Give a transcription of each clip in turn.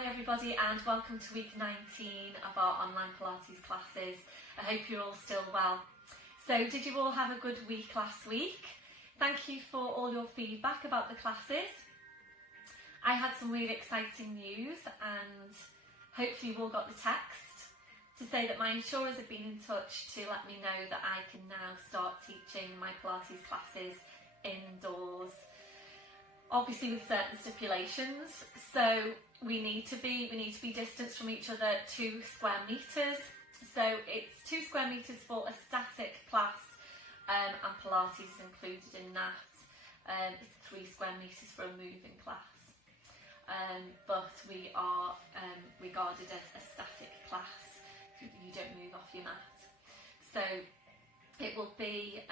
Hi everybody and welcome to week 19 of our online Pilates classes. I hope you're all still well. So did you all have a good week last week? Thank you for all your feedback about the classes. I had some really exciting news and hopefully you've all got the text to say that my insurers have been in touch to let me know that I can now start teaching my Pilates classes indoors. Obviously with certain stipulations, so we need to be distanced from each other 2 square metres. So it's 2 square metres for a static class and Pilates is included in that. It's 3 square metres for a moving class. But we are regarded as a static class. You don't move off your mat. So it will be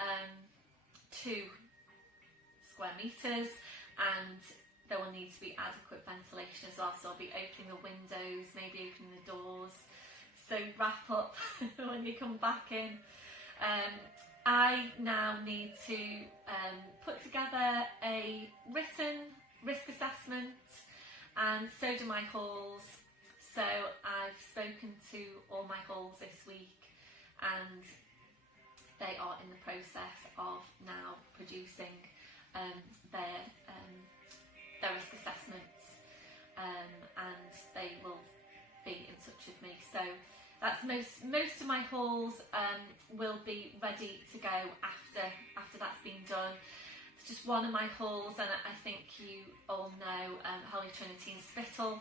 2 square metres. And there will need to be adequate ventilation as well, so I'll be opening the windows, maybe opening the doors, so wrap up when you come back in. I now need to put together a written risk assessment, and so do my halls. So I've spoken to all my halls this week and they are in the process of now producing their risk assessments, and they will be in touch with me. So that's most of my halls will be ready to go after that's been done. It's just one of my halls, and I think you all know Holy Trinity in Spittal.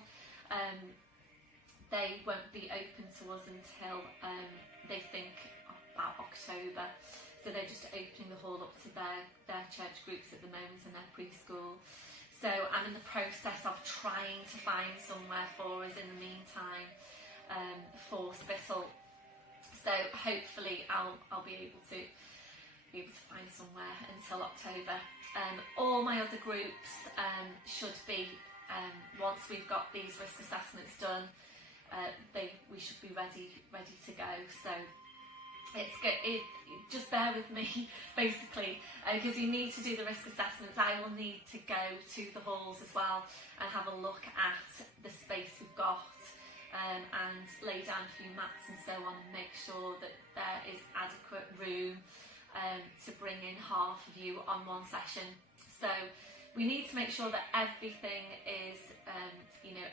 They won't be open to us until they think about October. So they're just opening the hall up to their church groups at the moment and their preschool. So I'm in the process of trying to find somewhere for us in the meantime for Spittal. So hopefully I'll be able to find somewhere until October. All my other groups should be once we've got these risk assessments done, we should be ready to go. So it's good. Just bear with me basically, because you need to do the risk assessments. I will need to go to the halls as well and have a look at the space we've got and lay down a few mats and so on, and make sure that there is adequate room to bring in half of you on one session. So we need to make sure that everything is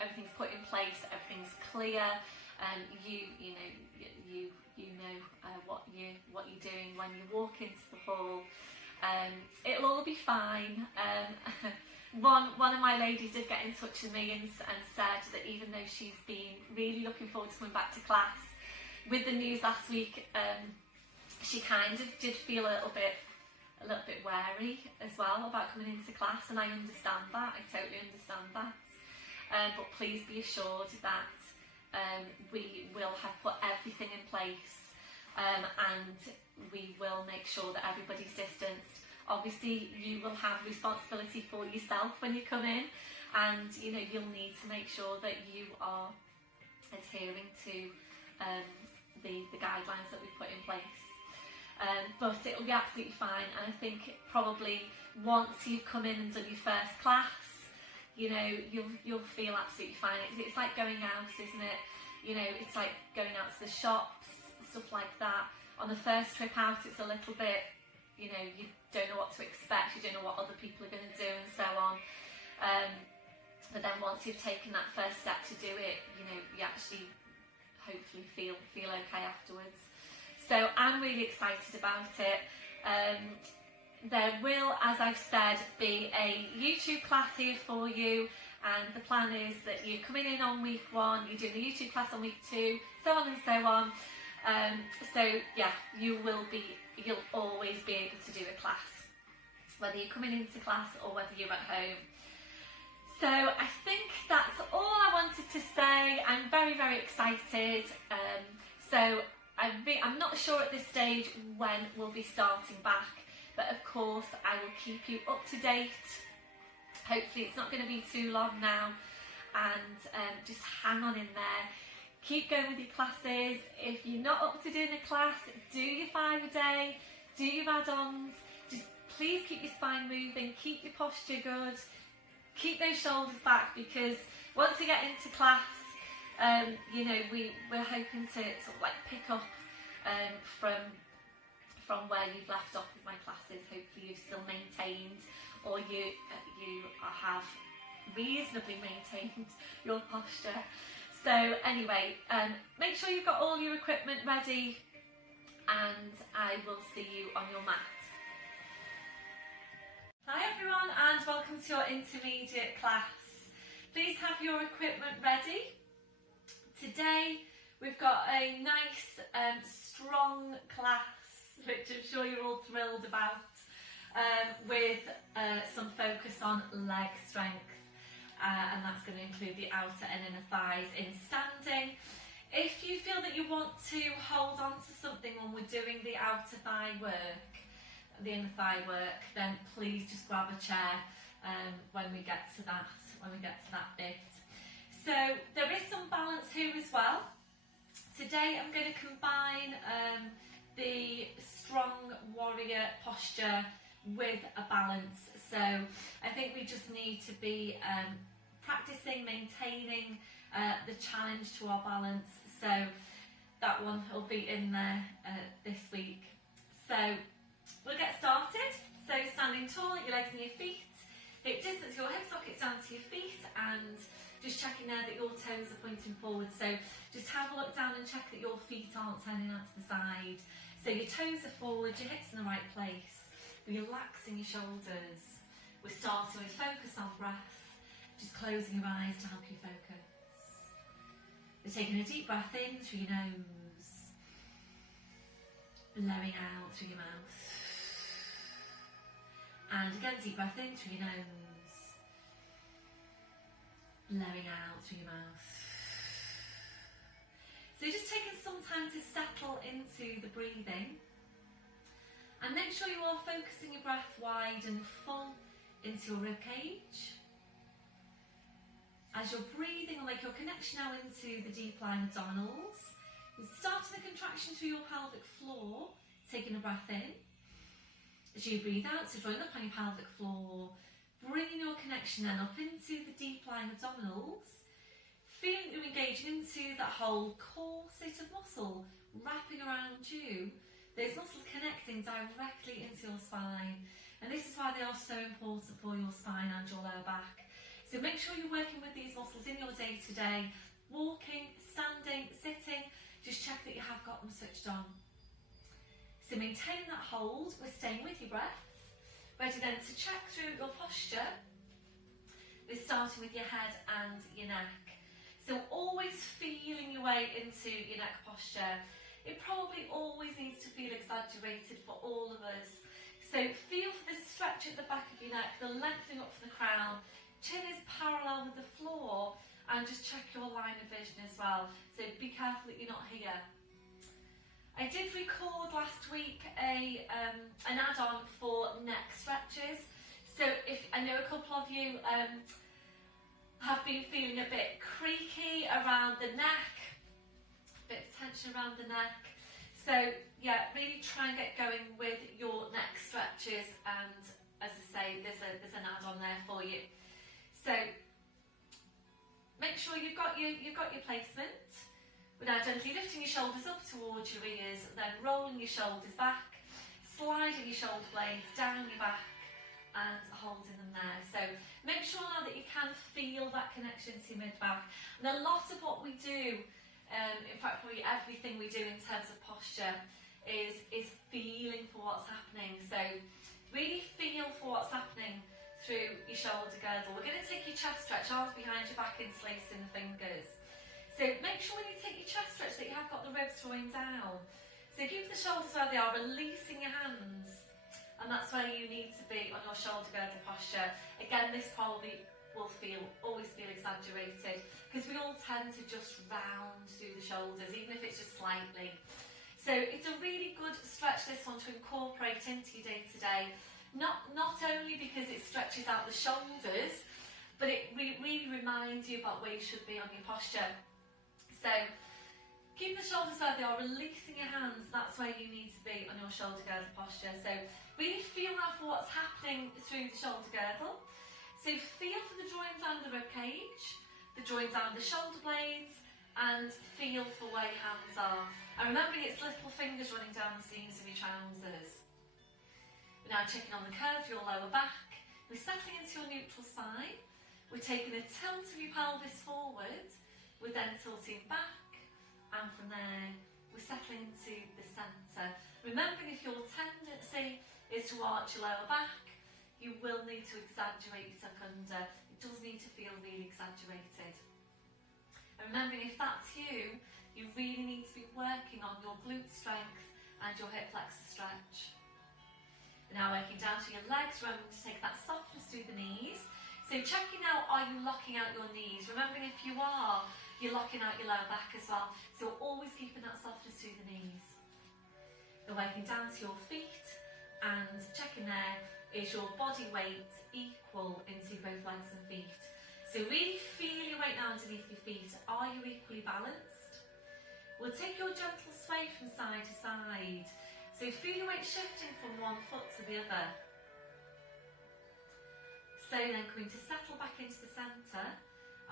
everything's put in place, everything's clear. You know what you're doing when you walk into the hall. It'll all be fine. One of my ladies did get in touch with me and said that even though she's been really looking forward to coming back to class, with the news last week, she kind of did feel a little bit wary as well about coming into class, and I understand that. I totally understand that. But please be assured that we will have put everything in place, and we will make sure that everybody's distanced. Obviously you will have responsibility for yourself when you come in, and you'll need to make sure that you are adhering to the guidelines that we've put in place. But it will be absolutely fine, and I think probably once you've come in and done your first class, you'll feel absolutely fine. It's like going out, isn't it? It's like going out to the shops, stuff like that. On the first trip out, it's a little bit, you don't know what to expect, you don't know what other people are going to do and so on. But then once you've taken that first step to do it, you actually hopefully feel okay afterwards. So I'm really excited about it. There will, as I've said, be a YouTube class here for you, and the plan is that you're coming in on week 1, you're doing the YouTube class on week 2, so on and so on. So yeah, you'll always be able to do a class, whether you're coming into class or whether you're at home. So I think that's all I wanted to say. I'm very, very excited. So I'm not sure at this stage when we'll be starting back, but of course I will keep you up to date. Hopefully it's not going to be too long now, and just hang on in there. Keep going with your classes. If you're not up to doing a class, do your 5 a day, do your add-ons. Just please keep your spine moving, keep your posture good, keep those shoulders back, because once we get into class, you know, we're hoping to sort of like pick up from where you've left off with my classes. Hopefully you've still maintained, or you have reasonably maintained your posture. So anyway, make sure you've got all your equipment ready, and I will see you on your mat. Hi everyone, and welcome to your intermediate class. Please have your equipment ready. Today we've got a nice strong class, which I'm sure you're all thrilled about, with some focus on leg strength, and that's going to include the outer and inner thighs in standing. If you feel that you want to hold on to something when we're doing the outer thigh work, the inner thigh work, then please just grab a chair when we get to that bit. So there is some balance here as well. Today I'm going to combine the strong warrior posture with a balance. So I think we just need to be practicing maintaining the challenge to our balance. So that one will be in there this week. So we'll get started. So standing tall, your legs and your feet, hip distance your hip sockets down to your feet, and just checking there that your toes are pointing forward. So just have a look down and check that your feet aren't turning out to the side. So your toes are forward, your hips in the right place, relaxing your shoulders. We're starting with focus on breath, just closing your eyes to help you focus. We're taking a deep breath in through your nose, blowing out through your mouth. And again, deep breath in through your nose, blowing out through your mouth. So just taking some time to settle into the breathing, and make sure you are focusing your breath wide and full into your ribcage. As you're breathing, or make your connection now into the deep lying abdominals. You're starting the contraction through your pelvic floor, taking a breath in. As you breathe out, so drawing up on your pelvic floor, bringing your connection then up into the deep lying abdominals, feeling you engaging into that whole corset of muscle wrapping around you, those muscles connecting directly into your spine. And this is why they are so important for your spine and your lower back. So make sure you're working with these muscles in your day-to-day, walking, standing, sitting, just check that you have got them switched on. So maintaining that hold, we're staying with your breath. Ready then to check through your posture. We're starting with your head and your neck. So always feeling your way into your neck posture. It probably always needs to feel exaggerated for all of us. So feel for the stretch at the back of your neck, the lengthening up from the crown. Chin is parallel with the floor, and just check your line of vision as well. So be careful that you're not here. I did record last week an add-on for neck stretches. So if I know a couple of you have been feeling a bit creaky around the neck, a bit of tension around the neck. So yeah, really try and get going with your neck stretches, and as I say, there's an add-on there for you. So make sure you've got your placement. We're now gently lifting your shoulders up towards your ears, then rolling your shoulders back, sliding your shoulder blades down your back and holding them there. So make sure now that you can feel that connection to your mid-back. And a lot of what we do, in fact probably everything we do in terms of posture, is feeling for what's happening. So really feel for what's happening through your shoulder girdle. We're going to take your chest stretch, arms behind your back, interlacing the fingers. So make sure when you take your chest stretch that you have got the ribs drawing down. So keep the shoulders where they are, releasing your hands. And that's where you need to be on your shoulder girdle posture. Again, this probably will always feel exaggerated, because we all tend to just round through the shoulders, even if it's just slightly. So it's a really good stretch, this one, to incorporate into your day-to-day. Not only because it stretches out the shoulders, but it really reminds you about where you should be on your posture. So keep the shoulders where they are, releasing your hands. That's where you need to be on your shoulder girdle posture. So really feel out for what's happening through the shoulder girdle. So feel for the drawing down the rib cage, the joins down the shoulder blades and feel for where your hands are. And remembering it's little fingers running down the seams of your trousers. We're now checking on the curve of your lower back. We're settling into your neutral spine. We're taking a tilt of your pelvis forward. We're then tilting back, and from there we're settling into the centre. Remembering if your tendency is to arch your lower back, you will need to exaggerate your tuck under. It does need to feel really exaggerated. And remembering if that's you, you really need to be working on your glute strength and your hip flexor stretch. We're now working down to your legs, remembering to take that softness through the knees. So checking out, are you locking out your knees? Remembering if you are, you're locking out your lower back as well. So always keeping that softness through the knees. We're working down to your feet and checking there, is your body weight equal into both legs and feet? So really feel your weight now underneath your feet. Are you equally balanced? We'll take your gentle sway from side to side. So feel your weight shifting from one foot to the other. So then going to settle back into the centre,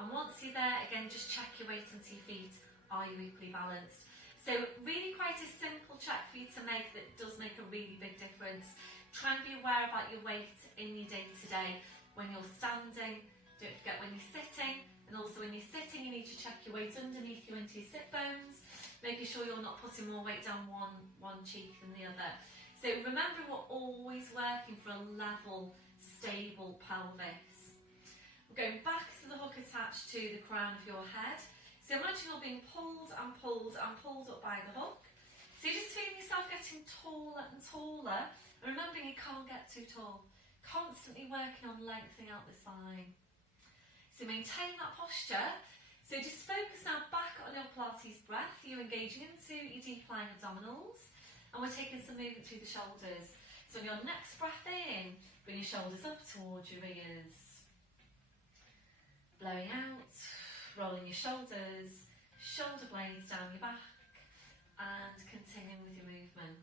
and once you're there, again just check your weight into your feet. Are you equally balanced? So really quite a simple check for you to make that does make a really big difference. Try and be aware about your weight in your day-to-day. When you're standing, don't forget when you're sitting, and also when you're sitting you need to check your weight underneath you into your sit bones, making sure you're not putting more weight down one cheek than the other. So remember, we're always working for a level, stable pelvis. We're going back to the hook attached to the crown of your head. So imagine you're being pulled and pulled and pulled up by the hook. So you're just feeling yourself getting taller and taller, and remembering you can't get too tall. Constantly working on lengthening out the spine. So maintain that posture. So just focus now back on your Pilates breath. You're engaging into your deep lying abdominals, and we're taking some movement through the shoulders. So on your next breath in, bring your shoulders up towards your ears. Blowing out, rolling your shoulders, shoulder blades down your back, and continuing with your movement.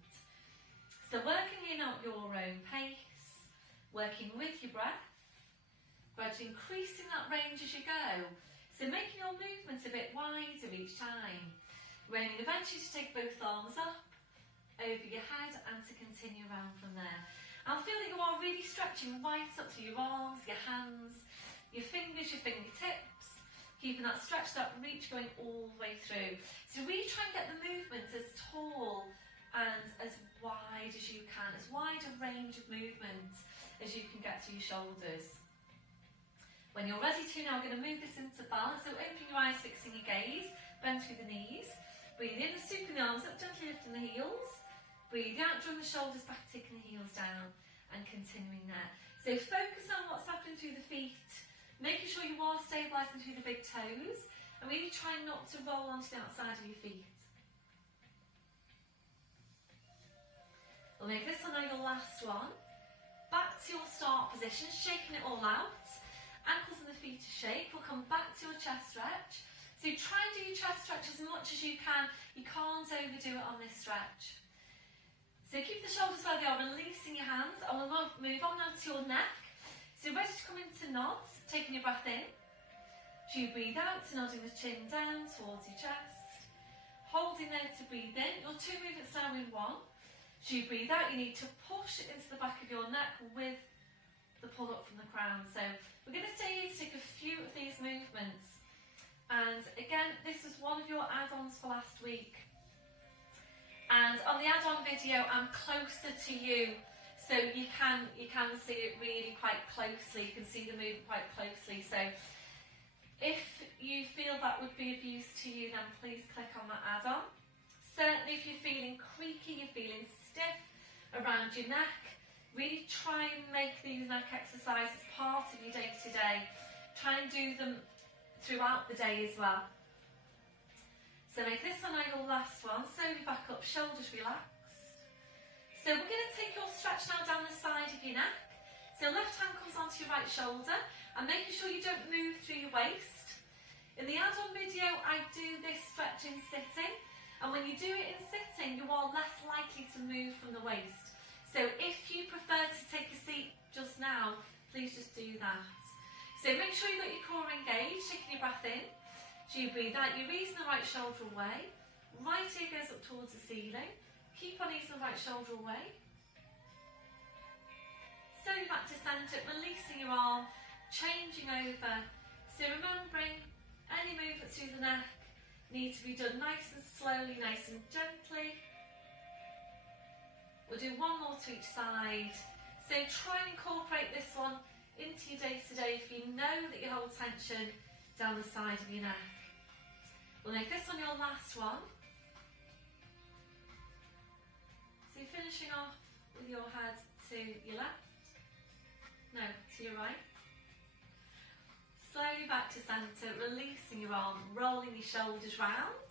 So working in at your own pace, working with your breath, but increasing that range as you go. So making your movements a bit wider each time. We're aiming eventually to take both arms up, over your head, and to continue around from there. And feel that you are really stretching right up to your arms, your hands, your fingers, your fingertips, keeping that stretch, that reach going all the way through. So really try and get the movement as tall and as wide as you can, as wide a range of movement as you can get to your shoulders. When you're ready to, now we're going to move this into balance. So open your eyes, fixing your gaze, bend through the knees. Breathe in, scooping the arms up, gently lifting the heels. Breathe out, drawing the shoulders back, taking the heels down, and continuing there. So focus on what's happening through the feet, making sure you are stabilising through the big toes, and really try not to roll onto the outside of your feet. We'll make this one now your last one. Back to your start position, shaking it all out. Ankles and the feet to shake. We'll come back to your chest stretch. So try and do your chest stretch as much as you can. You can't overdo it on this stretch. So keep the shoulders where they are, releasing your hands, and we'll move on now to your neck. So ready to come into nods, taking your breath in. So you breathe out, so nodding the chin down towards your chest. Holding there to breathe in. Your two movements now in one. So you breathe out, you need to push into the back of your neck with the pull up from the crown. So we're going to stay here to take a few of these movements. And again, this was one of your add-ons for last week. And on the add-on video, I'm closer to you, so you can see it really quite closely. You can see the movement quite closely. So if you feel that would be of use to you, then please click on that add-on. Certainly if you're feeling creaky, you're feeling stiff around your neck, really try and make these neck exercises part of your day-to-day. Try and do them throughout the day as well. So make this one now your last one. Slowly back up, shoulders relaxed. So we're going to take your stretch now down the side of your neck. So left hand comes onto your right shoulder, and making sure you don't move through your waist. In the add-on video, I do this stretch in sitting, and when you do it in sitting, you are less likely to move from the waist. So if you prefer to take a seat just now, please just do that. So make sure you've got your core engaged, taking your breath in. So you breathe out, you raise the right shoulder away. Right ear goes up towards the ceiling. Keep on easing the right shoulder away. Slowly back to centre, releasing your arm, changing over. So remembering any movements through the neck need to be done nice and slowly, nice and gently. We'll do one more to each side. So try and incorporate this one into your day-to-day if you know that you hold tension down the side of your neck. We'll make this one your last one. So you're finishing off with your head to your left. No, to your right. Slowly back to centre, releasing your arm, rolling your shoulders round.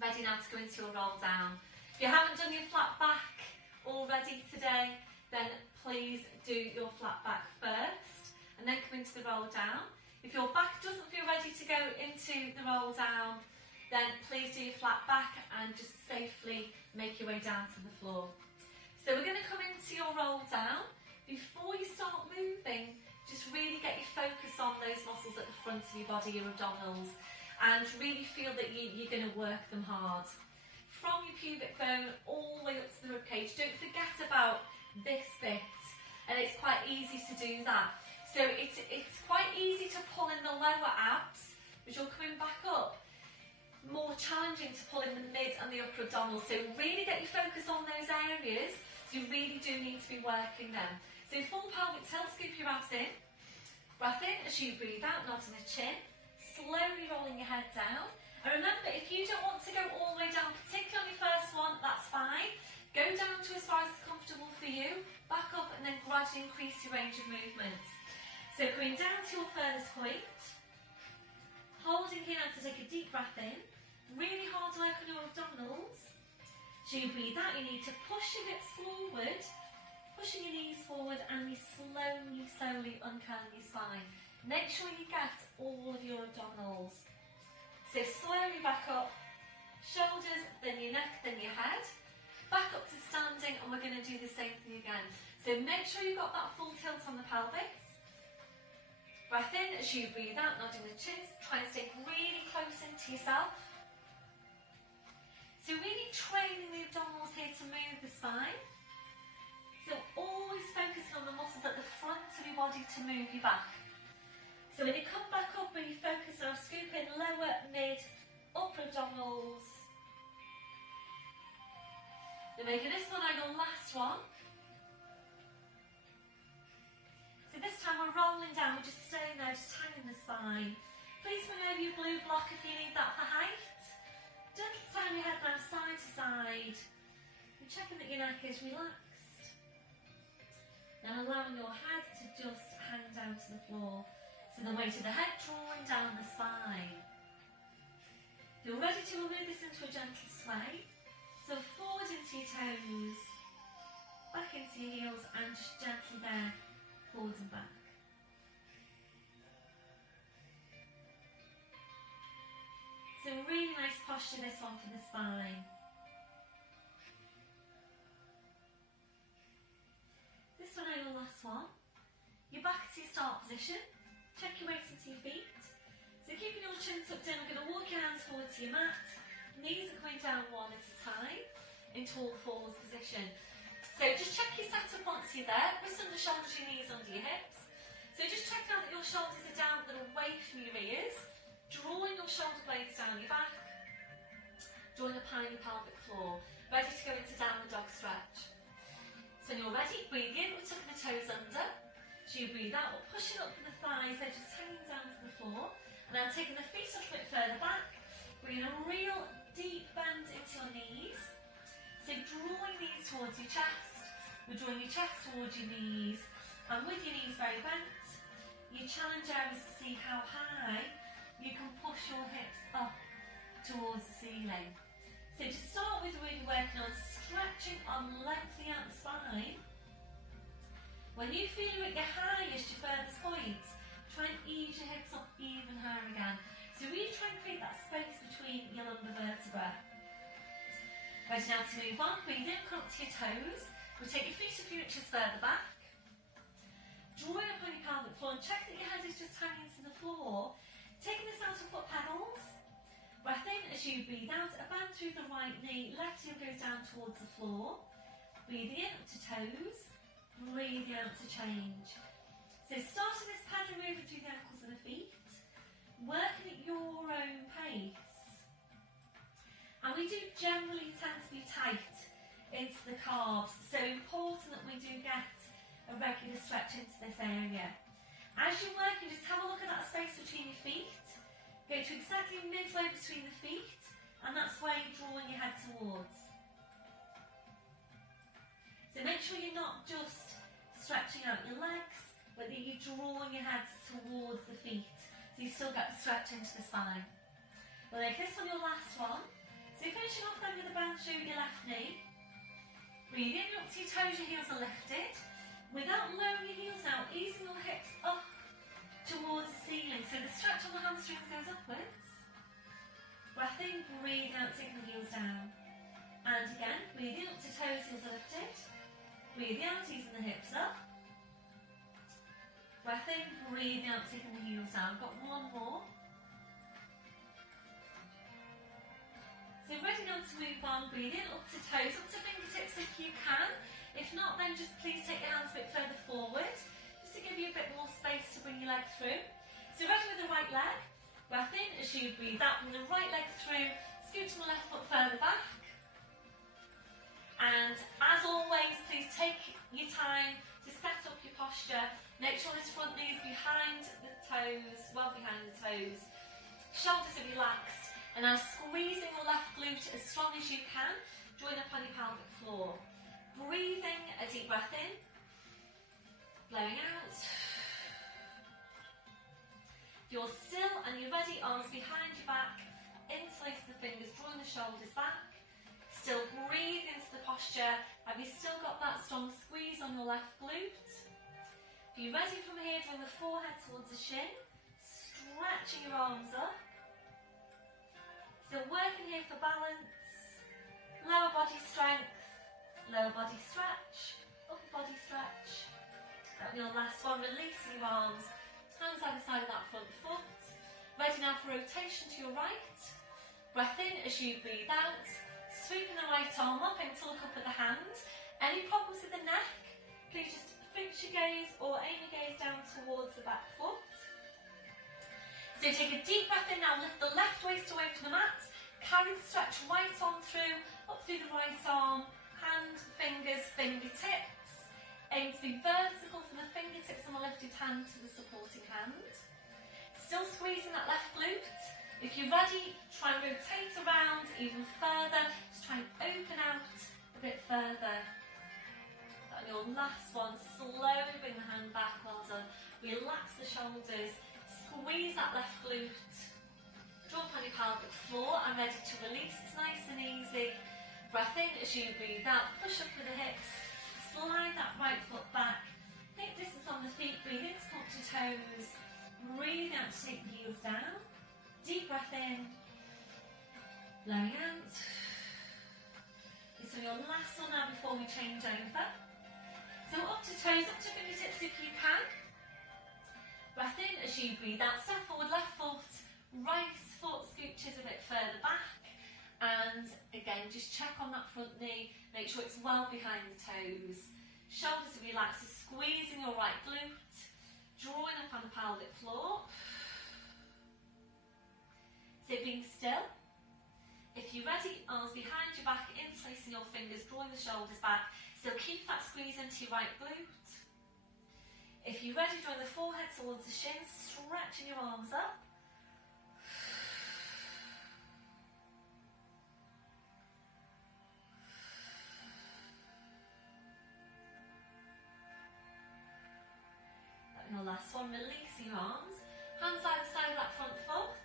Ready now to go into your roll down. If you haven't done your flat back already today, then please do your flat back first and then come into the roll down. If your back doesn't feel ready to go into the roll down, then please do your flat back and just safely make your way down to the floor. So we're going to come into your roll down. Before you start moving, just really get your focus on those muscles at the front of your body, your abdominals, and really feel that you're going to work them hard. From your pubic bone all the way up to the ribcage. Don't forget about this bit, and it's quite easy to do that. So it's quite easy to pull in the lower abs, as you're coming back up. More challenging to pull in the mid and the upper abdominals. So really get your focus on those areas. So you really do need to be working them. So full pelvic tilt, scoop your abs in. Breath in as you breathe out, nodding the chin. Slowly rolling your head down. And remember, if you don't want to go all the way down, particularly on your first one, that's fine. Go down to as far as it's comfortable for you. Back up and then gradually increase your range of movement. So going down to your furthest point. Holding here now to take a deep breath in. Really hard work on your abdominals. So you breathe out, you need to push your hips forward. Pushing your knees forward and you slowly uncurling your spine. Make sure you get all of your abdominals. So slowly back up, shoulders, then your neck, then your head. Back up to standing and we're going to do the same thing again. So make sure you've got that full tilt on the pelvis. Breath in as you breathe out, nodding the chins. Try and stay really close into yourself. So really training the abdominals here to move the spine. So always focusing on the muscles at the front of your body to move you back. So when you come back up, really focus on scooping lower, mid, upper abdominals. You're making this one our last one. So this time we're rolling down, we're just staying there, just hanging the spine. Please bring over your blue block if you need that for height. Gentle turn your head now side to side. You're checking that your neck is relaxed. Then allowing your head to just hang down to the floor. So the weight of the head drawing down the spine. If you're ready to, we'll move this into a gentle sway. So forward into your toes, back into your heels and just gently there, forwards and back. So really nice posture this one for the spine. This one over the last one. You're back to your start position. Check your weight into your feet. So keeping your chin tucked in, we're going to walk your hands forward to your mat. Knees are coming down one at a time into all fours position. So just check your setup once you're there. Wrists under shoulders, your knees under your hips. So just check out that your shoulders are down but away from your ears. Drawing your shoulder blades down your back. Drawing a pie in your pelvic floor. Ready to go into downward dog stretch. So when you're ready, breathe in, we're tucking the toes under. So you breathe out, we're pushing up with the thighs, they're just hanging down to the floor. And then taking the feet a little bit further back, bringing a real deep bend into your knees. So drawing these towards your chest. We're drawing your chest towards your knees. And with your knees very bent, you challenge areas to see how high you can push your hips up towards the ceiling. So to start with, really working on stretching and lengthening out the spine. When you feel you're at your highest, your furthest point, try and ease your hips up even higher again. So really try and create that space between your lumbar vertebrae. Ready now to move on, breathe in, come up to your toes. We'll take your feet a few inches further back. Drawing up on your pelvic floor and check that your head is just hanging to the floor. Taking this out of foot pedals. Breath in as you breathe out, a bend through the right knee, left heel goes down towards the floor. Breathing in up to toes, breathing out to change. So starting this pattern moving through the ankles and the feet, working at your own pace. And we do generally tend to be tight into the calves, so important that we do get a regular stretch into this area. As you're working, just have a look at that space between your feet. Go to exactly midway between the feet, and that's where you're drawing your head towards. So make sure you're not just stretching out your legs, but that you're drawing your head towards the feet, so you still get the stretch into the spine. We'll make this one your last one. So you're finishing off then with a bend through your left knee. Breathe in up to your toes, your heels are lifted. Without lowering your heels now, easing your hips up towards the ceiling, so the stretch on the hamstrings goes upwards. Breath in, breathe out, taking the heels down. And again, breathing up to toes, heels are lifted. Breathing out, easing the hips up. Breath in, breathing out, taking the heels down. I've got one more. So ready now to move on, breathe in up to toes, up to fingertips if you can. If not, then just please take your hands a bit further forward, just to give you a bit more space to bring your leg through. So ready with the right leg, breath in as you breathe out, bring the right leg through, scooting the left foot further back. And as always, please take your time to set up your posture. Make sure this front knee is behind the toes, well behind the toes. Shoulders are relaxed. And now squeezing the left glute as strong as you can, join up on your pelvic floor. Breathing a deep breath in, blowing out. If you're still and you're ready, arms behind your back, interlace the fingers, drawing the shoulders back. Still breathe into the posture. Have you still got that strong squeeze on your left glute? If you're ready from here, drawing the forehead towards the shin, stretching your arms up. So working here for balance, lower body strength, lower body stretch, upper body stretch. And your last one, releasing your arms, hands either side of that front foot. Ready now for rotation to your right. Breath in as you breathe out, sweeping the right arm up into look up at the hand. Any problems with the neck, please just fix your gaze or aim your gaze down towards the back foot. So take a deep breath in now, lift the left waist away from the mat, carry the stretch right arm through, up through the right arm, hand, fingers, fingertips. Aim to be vertical from the fingertips on the lifted hand to the supporting hand. Still squeezing that left glute. If you're ready, try and rotate around even further, just try and open out a bit further. And your last one, slowly bring the hand back, well done. Relax the shoulders. Squeeze that left glute, drop on your pelvic floor and ready to release. It's nice and easy. Breath in as you breathe out, push up with the hips, slide that right foot back, hip distance on the feet, breathe in to come to toes, breathe out to take the heels down, deep breath in, blowing out. So your last one now before we change over. So up to toes, up to fingertips if you can. Breath in as you breathe out, step forward, left foot, right foot scooches a bit further back. And again, just check on that front knee, make sure it's well behind the toes. Shoulders are relaxed, so squeezing your right glute, drawing up on the pelvic floor. So being still. If you're ready, arms behind your back, interlacing your fingers, drawing the shoulders back. Still keep that squeeze into your right glute. If you're ready, drawing the forehead towards the shins, stretching your arms up. And the last one, releasing your arms. Hands either side of that front foot.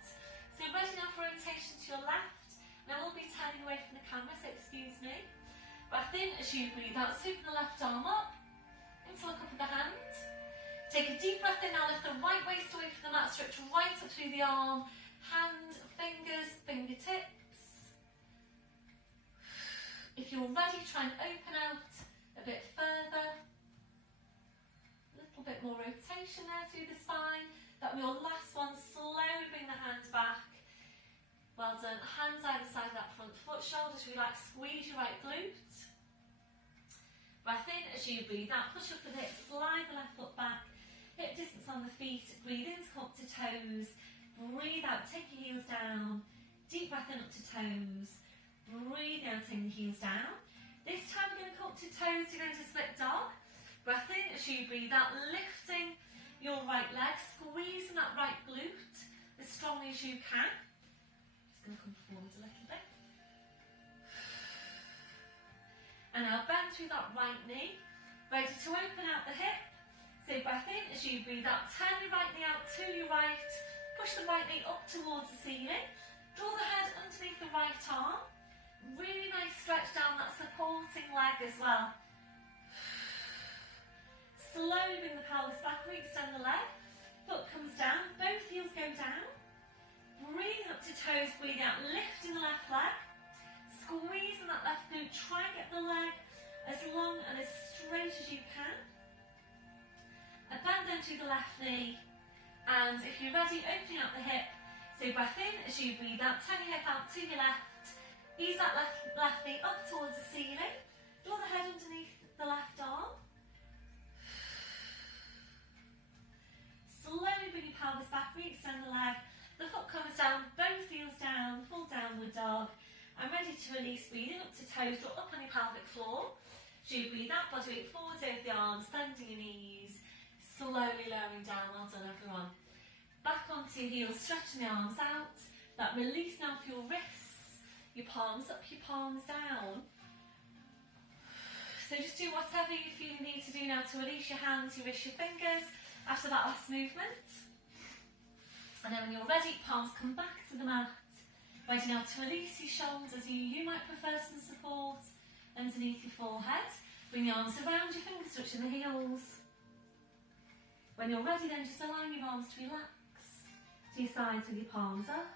So ready now for rotation to your left. Now we'll be turning away from the camera, so excuse me. Breath in as you breathe out, sweeping the left arm up into look up at the hand. Take a deep breath in now, lift the right waist away from the mat, stretch right up through the arm, hand, fingers, fingertips. If you're ready, try and open out a bit further, a little bit more rotation there through the spine. That your last one, slowly bring the hand back. Well done. Hands either side of that front foot, shoulders relax, squeeze your right glute. Breath in as you breathe out, push up the hips, slide the left foot back, hip distance on the feet, breathe in to come up to toes, breathe out, take your heels down, deep breath in up to toes, breathe out, take the heels down. This time we're going to come up to toes, you're going to split dog. Breath in as you breathe out, lifting your right leg, squeezing that right glute as strongly as you can. Just going to come forward a little bit. And now bend through that right knee, ready to open out the hip. So breath in as you breathe out, turn your right knee out to your right, push the right knee up towards the ceiling, draw the head underneath the right arm, really nice stretch down that supporting leg as well. Slowly bring the pelvis back, extend the leg, foot comes down, both heels go down, breathing up to toes, breathe out, lifting the left leg, squeezing that left glute, try and get the leg as long and as straight as you can. And bend then to the left knee, and if you're ready, opening out the hip. So breath in as you breathe out, turn your hip out to your left, ease that left knee up towards the ceiling, draw the head underneath the left arm. Slowly bring your pelvis back, re-extend the leg, the foot comes down, both heels down, full downward dog. I'm ready to release, breathing up to toes, draw up on your pelvic floor. As you breathe out, body weight forwards over the arms, bending your knees, slowly lowering down. Well done everyone. Back onto your heels, stretching the arms out. That release now for your wrists, your palms up, your palms down. So just do whatever you feel you need to do now to release your hands, your wrists, your fingers after that last movement. And then when you're ready, palms come back to the mat. Ready now to release your shoulders. You might prefer some support underneath your forehead. Bring the arms around your fingers, touching the heels. When you're ready then, just allowing your arms to relax to your sides with your palms up.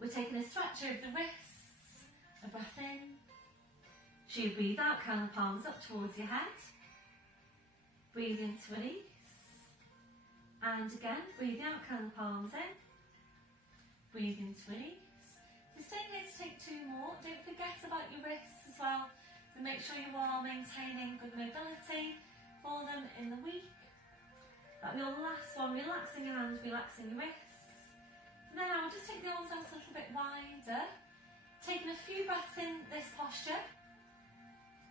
We're taking a stretch over the wrists. A breath in. As you breathe out, curl the palms up towards your head. Breathe in to release. And again, breathe out, curl the palms in. Breathe in to release. So stay here to take two more. Don't forget about your wrists as well. So make sure you are maintaining good mobility for them in the week. That'll be your last one. Relaxing your hands, relaxing your wrists. And then I will just take the arms out a little bit wider. Taking a few breaths in this posture.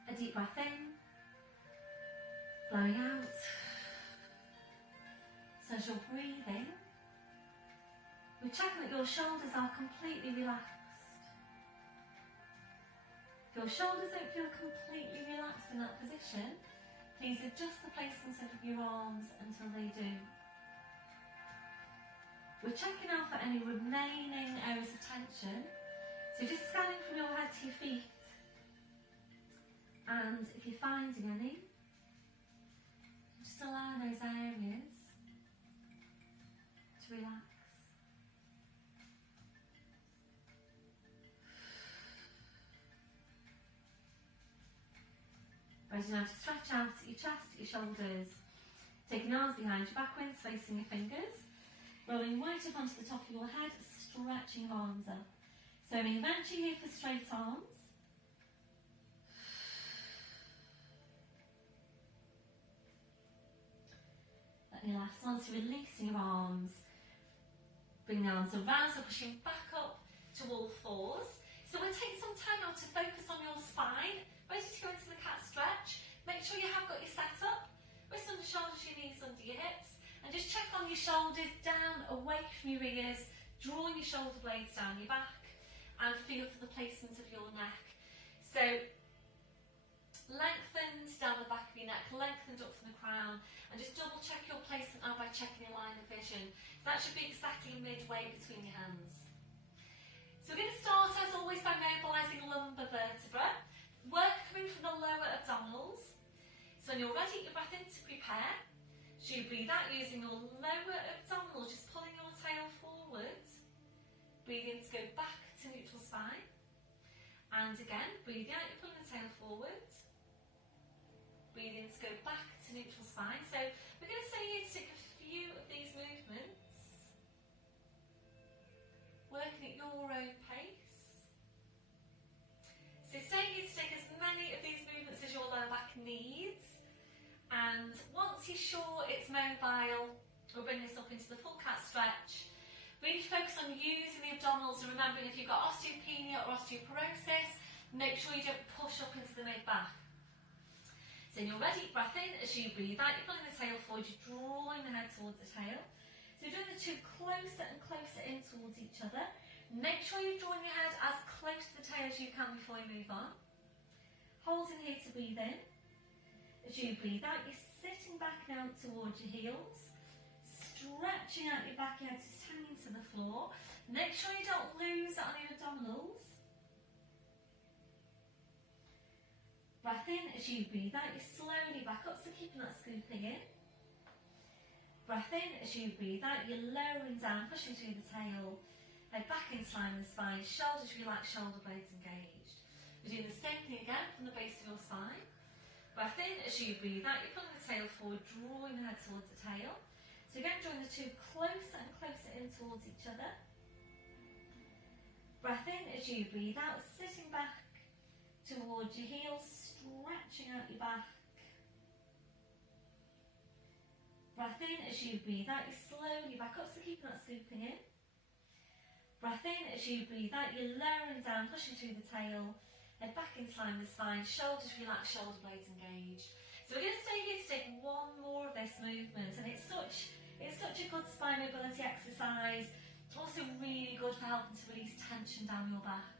A deep breath in. Blowing out. So as you're breathing, we're checking that your shoulders are completely relaxed. If your shoulders don't feel completely relaxed in that position, please adjust the placement of your arms until they do. We're checking out for any remaining areas of tension. So just scanning from your head to your feet. And if you're finding any, just allow those areas to relax. Ready now to stretch out your chest, your shoulders. Taking your arms behind your back, winds facing your fingers. Rolling right up onto the top of your head, stretching your arms up. So eventually here for straight arms. And your last one, so releasing your arms. Bring the arms around, so pushing back up to all fours. So we'll take some time now to focus on your spine. Ready to go into the cat stretch. Make sure you have got your set up. Wrists under shoulders, your knees under your hips. And just check on your shoulders, down, away from your ears. Drawing your shoulder blades down your back. And feel for the placement of your neck. So, lengthened down the back of your neck, lengthened up from the crown. And just double check your placement now by checking your line of vision. So that should be exactly midway between your hands. So we're going to start as always by mobilising lumbar vertebra. Work coming from the lower abdominals. So when you're ready, your breath in to prepare. As you breathe out using your lower abdominals, just pulling your tail forward. Breathe in to go back to neutral spine. And again, breathe out, you're pulling the tail forward. Breathe in to go back to to neutral spine. So we're going to stay here to take a few of these movements, working at your own pace. So stay here to take as many of these movements as your lower back needs, and once you're sure it's mobile, we'll bring this up into the full cat stretch. Really focus on using the abdominals, and remembering if you've got osteopenia or osteoporosis, make sure you don't push up into the mid-back. So when you're ready, breath in. As you breathe out, you're pulling the tail forward, you're drawing the head towards the tail. So you're doing the two closer and closer in towards each other. Make sure you're drawing your head as close to the tail as you can before you move on. Holding here to breathe in. As you breathe out, you're sitting back now towards your heels, stretching out your back, your head is hanging to the floor. Make sure you don't lose it on your abdominals. Breath in. As you breathe out, you slowly back up, so keeping that scooping in. Breath in. As you breathe out, you're lowering down, pushing through the tail, head back into line the spine, shoulders relaxed, shoulder blades engaged. We're doing the same thing again from the base of your spine. Breath in. As you breathe out, you're pulling the tail forward, drawing the head towards the tail. So again, drawing the two closer and closer in towards each other. Breath in. As you breathe out, sitting back towards your heels, stretching out your back. Breath in. As you breathe out, you slowly back up, so keeping that scooping in. Breath in. As you breathe out, you're lowering down, pushing through the tail, head back into line with the spine, shoulders relaxed, shoulder blades engaged. So we're going to stay here to take one more of this movement, and it's such a good spine mobility exercise. It's also really good for helping to release tension down your back.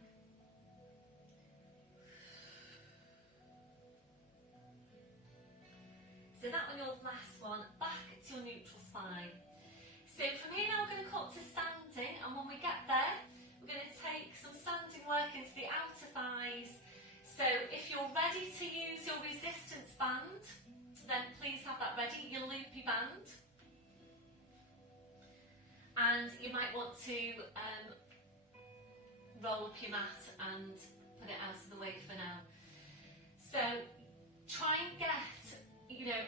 So that one, your last one, back to your neutral spine. So from here now we're going to come up to standing, and when we get there, we're going to take some standing work into the outer thighs. So if you're ready to use your resistance band, then please have that ready, your loopy band. And you might want to roll up your mat and put it out of the way for now. So try and get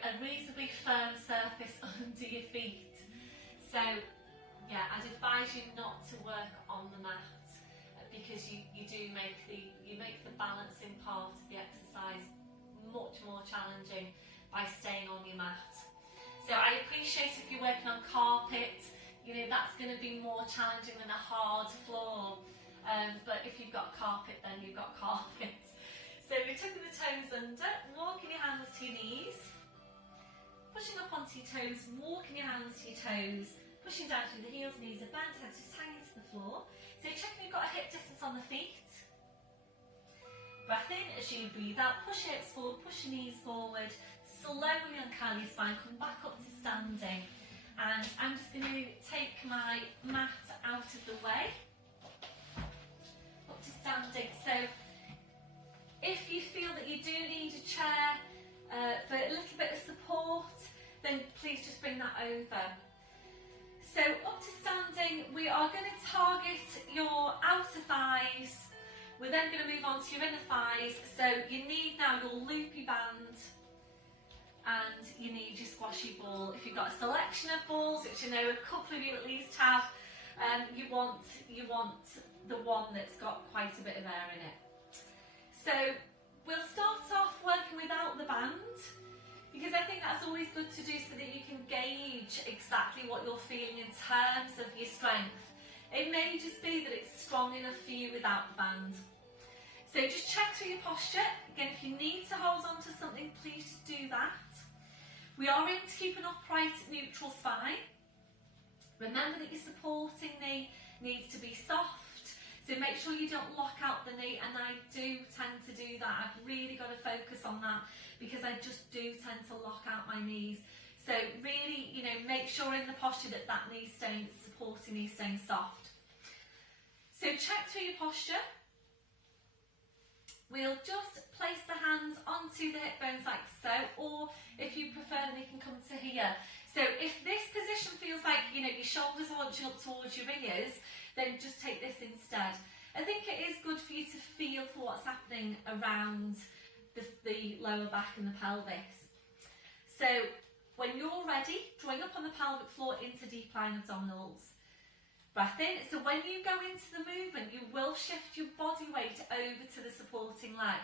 a reasonably firm surface under your feet. So yeah, I'd advise you not to work on the mat, because you make the balancing part of the exercise much more challenging by staying on your mat. So I appreciate if you're working on carpet, that's going to be more challenging than a hard floor. But if you've got carpet, then you've got carpet. So we're tucking the toes under, walking your hands to your knees, pushing up onto your toes, walking your hands to your toes, pushing down through the heels, knees are bent, heads just hanging to the floor. So checking you've got a hip distance on the feet. Breath in. As you breathe out, push your hips forward, push your knees forward, slowly uncurl your spine, come back up to standing. And I'm just going to take my mat out of the way, up to standing. So if you feel that you do need a chair for a little bit of support, then please just bring that over. So up to standing, we are going to target your outer thighs. We're then going to move on to your inner thighs. So you need now your loopy band, and you need your squashy ball. If you've got a selection of balls, which I know a couple of you at least have, you want the one that's got quite a bit of air in it. So we'll start off working without the band, because I think that's always good to do so that you can gauge exactly what you're feeling in terms of your strength. It may just be that it's strong enough for you without the band. So just check through your posture. Again, if you need to hold on to something, please just do that. We are aiming to keep an upright neutral spine. Remember that your supporting knee needs to be soft, so make sure you don't lock out the knee, and I do tend to do that. I've really got to focus on that, because I just do tend to lock out my knees. So really, make sure in the posture that knee's staying, supporting knee staying soft. So check through your posture. We'll just place the hands onto the hip bones like so, or if you prefer, then you can come to here. So if this position feels like, your shoulders are hunching up towards your ears, then just take this instead. I think it is good for you to feel for what's happening around the lower back and the pelvis. So when you're ready, drawing up on the pelvic floor into deep lying abdominals. Breath in. So when you go into the movement, you will shift your body weight over to the supporting leg.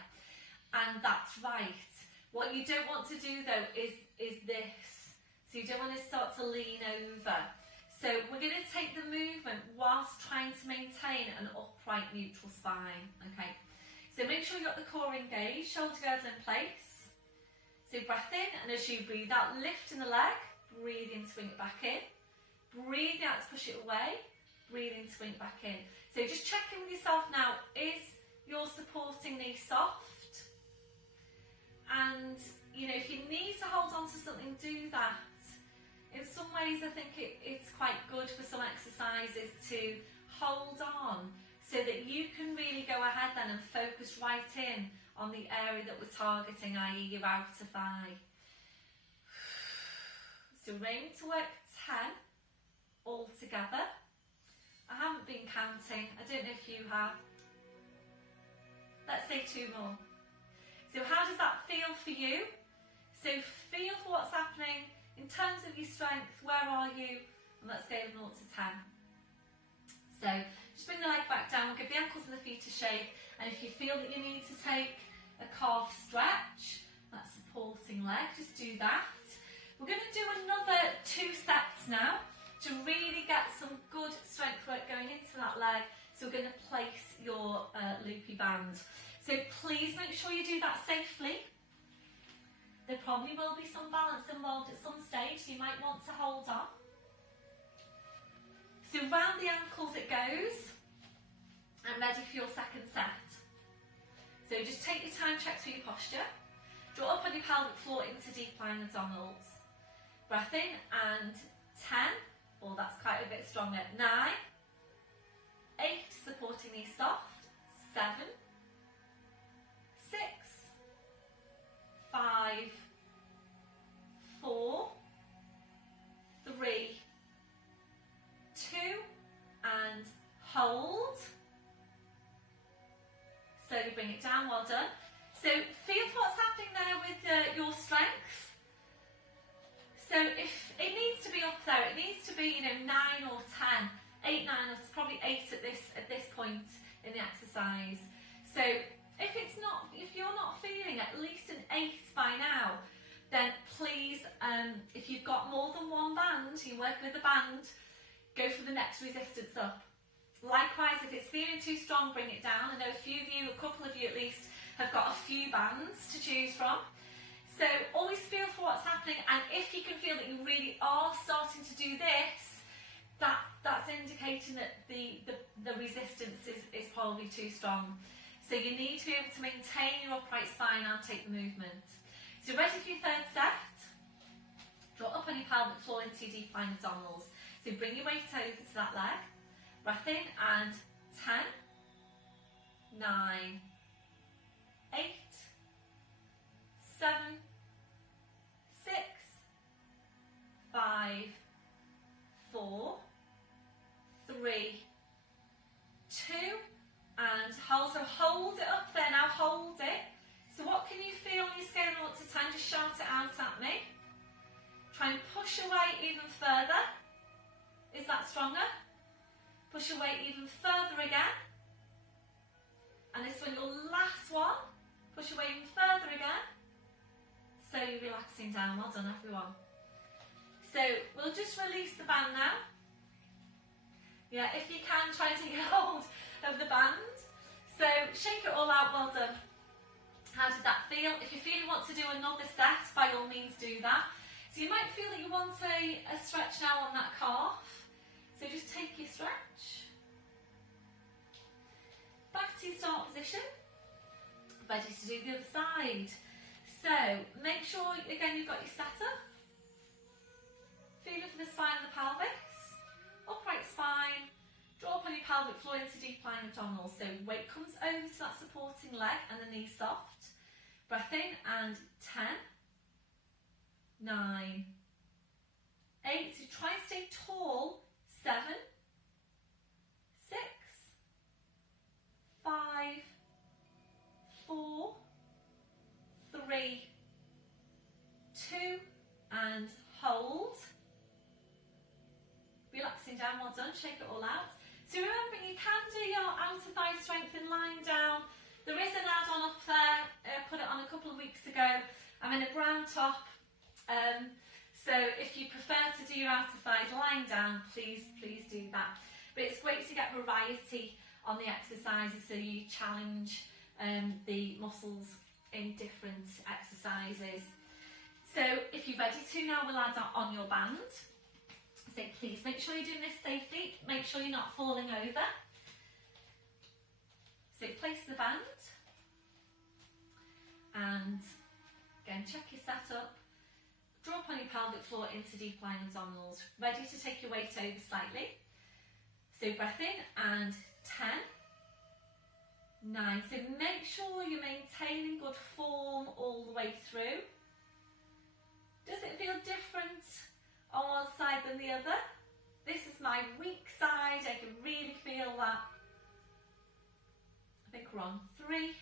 And that's right. What you don't want to do though is this. So you don't want to start to lean over. So we're going to take the movement whilst trying to maintain an upright neutral spine. Okay. So make sure you've got the core engaged, shoulder girdle in place. So breath in, and as you breathe out, lift in the leg, breathe in, swing it back in. Breathe out to push it away, breathe in, swing it back in. So just check in with yourself now, is your supporting knee soft? And, you know, if you need to hold on to something, do that. In some ways, I think it's quite good for some exercises to hold on so that you can really go ahead then and focus right in on the area that we're targeting, i.e. your outer thigh. So we're aiming to work 10 all together. I haven't been counting, I don't know if you have. Let's say 2 more. So how does that feel for you? So feel for what's happening in terms of your strength. Where are you on that scale of 0 to 10? So just bring the leg back down, give the ankles and the feet a shake, and if you feel that you need to take a calf stretch, that supporting leg, just do that. We're going to do another 2 sets now to really get some good strength work going into that leg. So we're going to place your loopy band. So please make sure you do that safely. There probably will be some balance involved at some stage, so you might want to hold on. So round the ankles it goes, and ready for your second set. So just take your time, check through your posture. Draw up on your pelvic floor into deep lying abdominals. Breath in, and 10, or that's quite a bit stronger, 9, 8, supporting knees soft, 7, 6, 5, 4, 3, 2, and hold. Slowly bring it down, well done. So feel for what's happening there with your strength. So if it needs to be up there, it needs to be, 9 or 10, 8, 9, or probably 8 at this point in the exercise. So if you're not feeling at least an 8 by now, then please, if you've got more than one band, you work with a band, go for the next resistance up. Likewise, if it's feeling too strong, bring it down. I know a couple of you at least, have got a few bands to choose from. So always feel for what's happening, and if you can feel that you really are starting to do this, that's indicating that the resistance is probably too strong. So you need to be able to maintain your upright spine and take the movement. So ready for your third set? Draw up on your pelvic floor into your deep lying abdominals. So bring your weight over to that leg. Breath in, and 10, 9, 8, 7, 6, 5, 4, 3, 2, and hold it up there now, hold it. So what can you feel on your scale of 0 to 10? Just shout it out at me. Try and push away even further. Is that stronger? Push away even further again. And this one, your last one. Push away even further again. So you're relaxing down. Well done, everyone. So we'll just release the band now. Yeah, if you can, try to get hold of the band. So shake it all out. Well done. How did that feel? If you feel you want to do another set, by all means do that. So you might feel that you want a stretch now on that calf. So just take your stretch. Back to your start position. Ready to do the other side. So make sure, again, you've got your setup. Feeling for the spine of the pelvis. Upright spine. Draw up on your pelvic floor into deep lying abdominals. So weight comes over to that supporting leg and the knee soft. Breath in, and 10, 9, 8. So try and stay tall. 7, 6, 5, 4, 3, 2, well done, shake it all out. So remember, you can do your outer thigh strength in lying down. There is an add-on up there, put it on a couple of weeks ago. I'm in a brown top, so if you prefer to do your outer thighs lying down, please do that. But it's great to get variety on the exercises, so you challenge the muscles in different exercises. So if you're ready to now, we'll add on your band. So please make sure you're doing this safely, make sure you're not falling over. So place the band and again check your setup. Draw up on your pelvic floor into deep lying abdominals. Ready to take your weight over slightly. So breath in and 10, 9. So make sure you're maintaining good form all the way through. Does it feel different on one side than the other? This is my weak side. I can really feel that. I think we're on 3,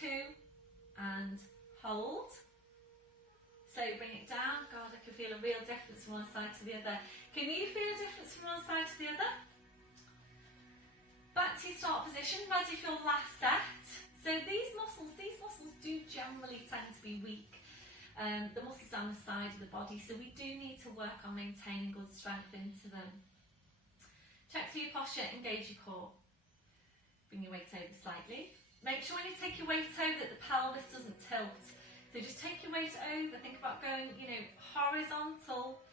2, and hold. So bring it down. God, I can feel a real difference from one side to the other. Can you feel a difference from one side to the other? Back to your start position, ready for your last set. So these muscles do generally tend to be weak. The muscles down the side of the body, so we do need to work on maintaining good strength into them. Check through your posture, engage your core. Bring your weight over slightly. Make sure when you take your weight over that the pelvis doesn't tilt. So just take your weight over, think about going, horizontal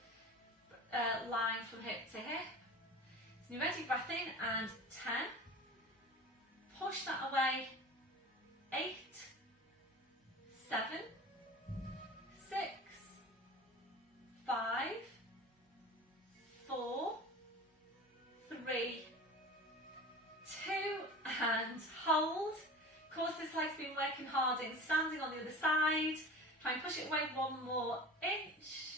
line from hip to hip. So you're ready, breath in and 10. Push that away. 8, 7, 6, 5, 4, 3, 2, and hold. Of course, this leg's been working hard in standing on the other side. Try and push it away 1 more inch.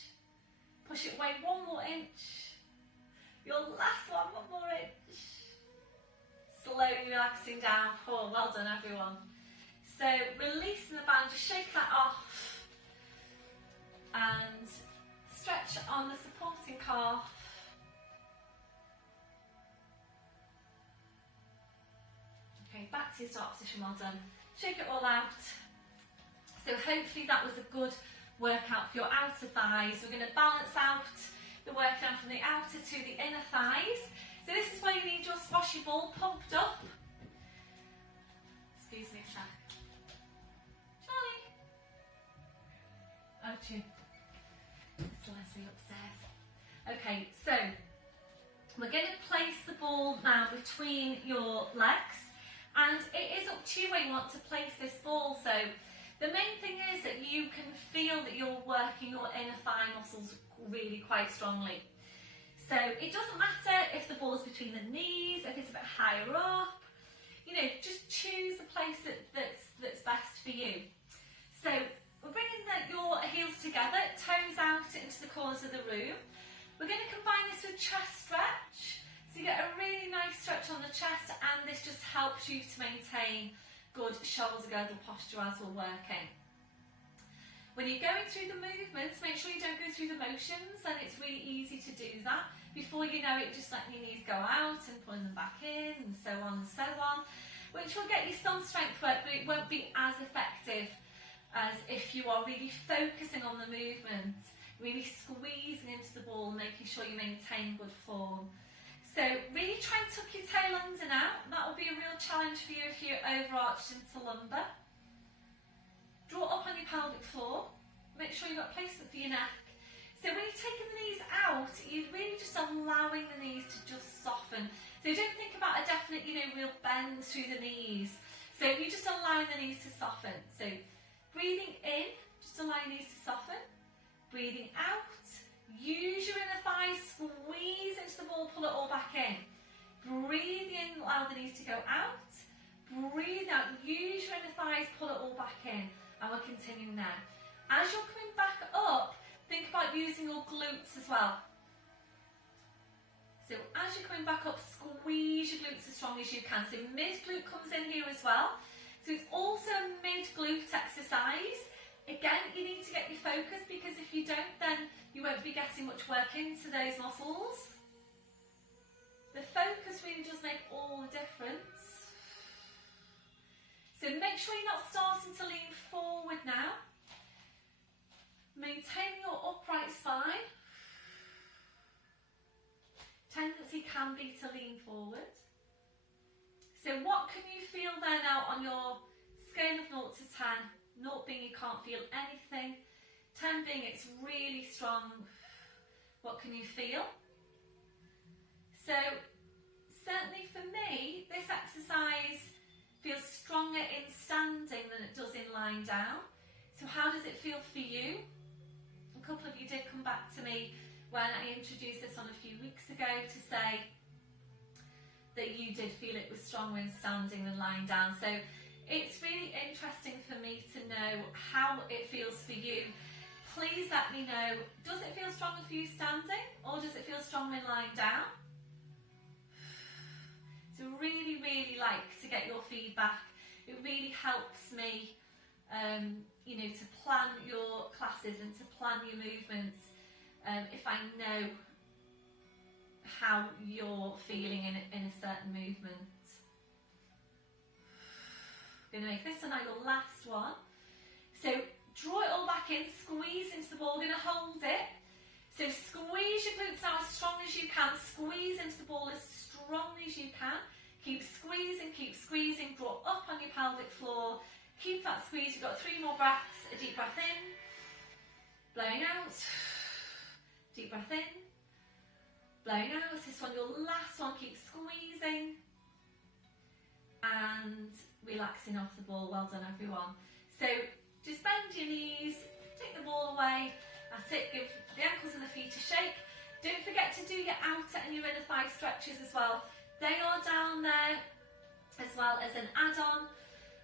Push it away 1 more inch. Your last one, 1 more inch. Slowly relaxing down. Oh, well done, everyone. So releasing the band, just shake that off. And stretch on the supporting calf. Okay, back to your start position, well done. Shake it all out. So hopefully that was a good workout for your outer thighs. We're going to balance out the workout from the outer to the inner thighs. So this is where you need your squashy ball pumped up. Excuse me a sec. Charlie. Oh, gee. It's Leslie upstairs. Okay, so we're going to place the ball now between your legs, and it is up to you where you want to place this ball. So the main thing is that you can feel that you're working your inner thigh muscles really quite strongly. So it doesn't matter if the ball is between the knees, if it's a bit higher up, just choose the place that's best for you. So we're bringing your heels together, toes out into the corners of the room. We're going to combine this with chest stretch. So you get a really nice stretch on the chest, and this just helps you to maintain good shoulder girdle posture as we're working. When you're going through the movements, make sure you don't go through the motions, and it's really easy to do that. Before you know it, just letting your knees go out and pulling them back in, and so on, which will get you some strength work, but it won't be as effective as if you are really focusing on the movement, really squeezing into the ball, making sure you maintain good form. So really try and tuck your tail under now. That will be a real challenge for you if you're overarched into lumbar. Draw up on your pelvic floor. Make sure you've got placement for your neck. So when you're taking the knees out, you're really just allowing the knees to just soften. So don't think about a definite, real bend through the knees. So you're just allowing the knees to soften. So breathing in, just allow your knees to soften. Breathing out, use your inner thighs, squeeze into the ball, pull it all back in. Breathe in, allow the knees to go out. Breathe out, use your inner thighs, pull it all back in. And we're continuing now. As you're coming back up, think about using your glutes as well. So as you're coming back up, squeeze your glutes as strong as you can. So mid-glute comes in here as well. So it's also a mid-glute exercise. Again, you need to get your focus, because if you don't, then you won't be getting much work into those muscles. The focus really does make all the difference. So make sure you're not starting to lean forward now. Maintain your upright spine. Tendency can be to lean forward. So what can you feel there now on your scale of 0 to 10? 0 being you can't feel anything, 10 being it's really strong. What can you feel? So certainly for me, this exercise feels stronger in standing than it does in lying down. So how does it feel for you? A couple of you did come back to me when I introduced this on a few weeks ago to say that you did feel it was stronger in standing than lying down. So it's really interesting for me to know how it feels for you. Please let me know, does it feel stronger for you standing or does it feel stronger in lying down? So really, really like to get your feedback. It really helps me, you know, to plan your classes and to plan your movements if I know how you're feeling in a certain movement. I'm going to make this one now your last one. So draw it all back in, squeeze into the ball, we're going to hold it. So squeeze your glutes now as strong as you can, squeeze into the ball as strongly as you can. Keep squeezing, draw up on your pelvic floor, keep that squeeze. You've got 3 more breaths, a deep breath in, blowing out, deep breath in, blowing out. This one, your last one, keep squeezing and relaxing off the ball. Well done everyone. So just bend your knees, take the ball away, that's it, give the ankles and the feet a shake. Don't forget to do your outer and your inner thigh stretches as well. They are down there as well as an add-on.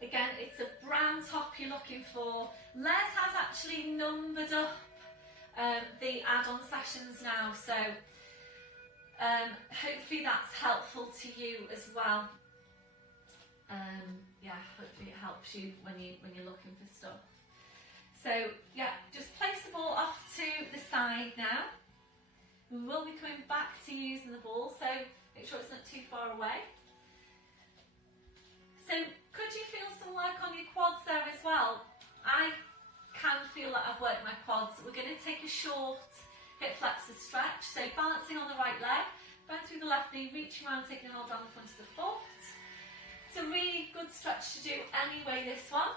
Again, it's a brown top you're looking for. Les has actually numbered up the add-on sessions now, so hopefully that's helpful to you as well. Yeah, hopefully it helps you when you're looking for stuff. So yeah, just place the ball off to the side now. We will be coming back to using the ball, so make sure it's not too far away. So could you feel some work on your quads there as well? I can feel that I've worked my quads. We're going to take a short hip flexor stretch. So balancing on the right leg, going through the left knee, reaching around, taking a hold down the front of the foot. It's a really good stretch to do anyway, this one,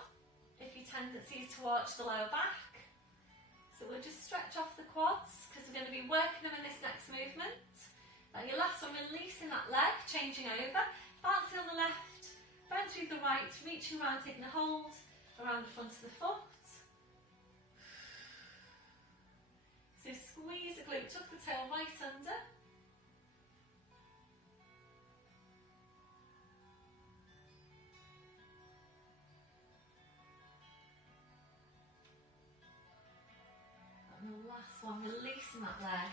if your tendency is to arch the lower back. So we'll just stretch off the quads because we're going to be working them in this next movement. Then your last one, releasing that leg, changing over, balancing on the left, going through the right, reaching around, taking a hold around the front of the foot. So squeeze the glute, tuck the tail right under. And the last one, releasing that leg,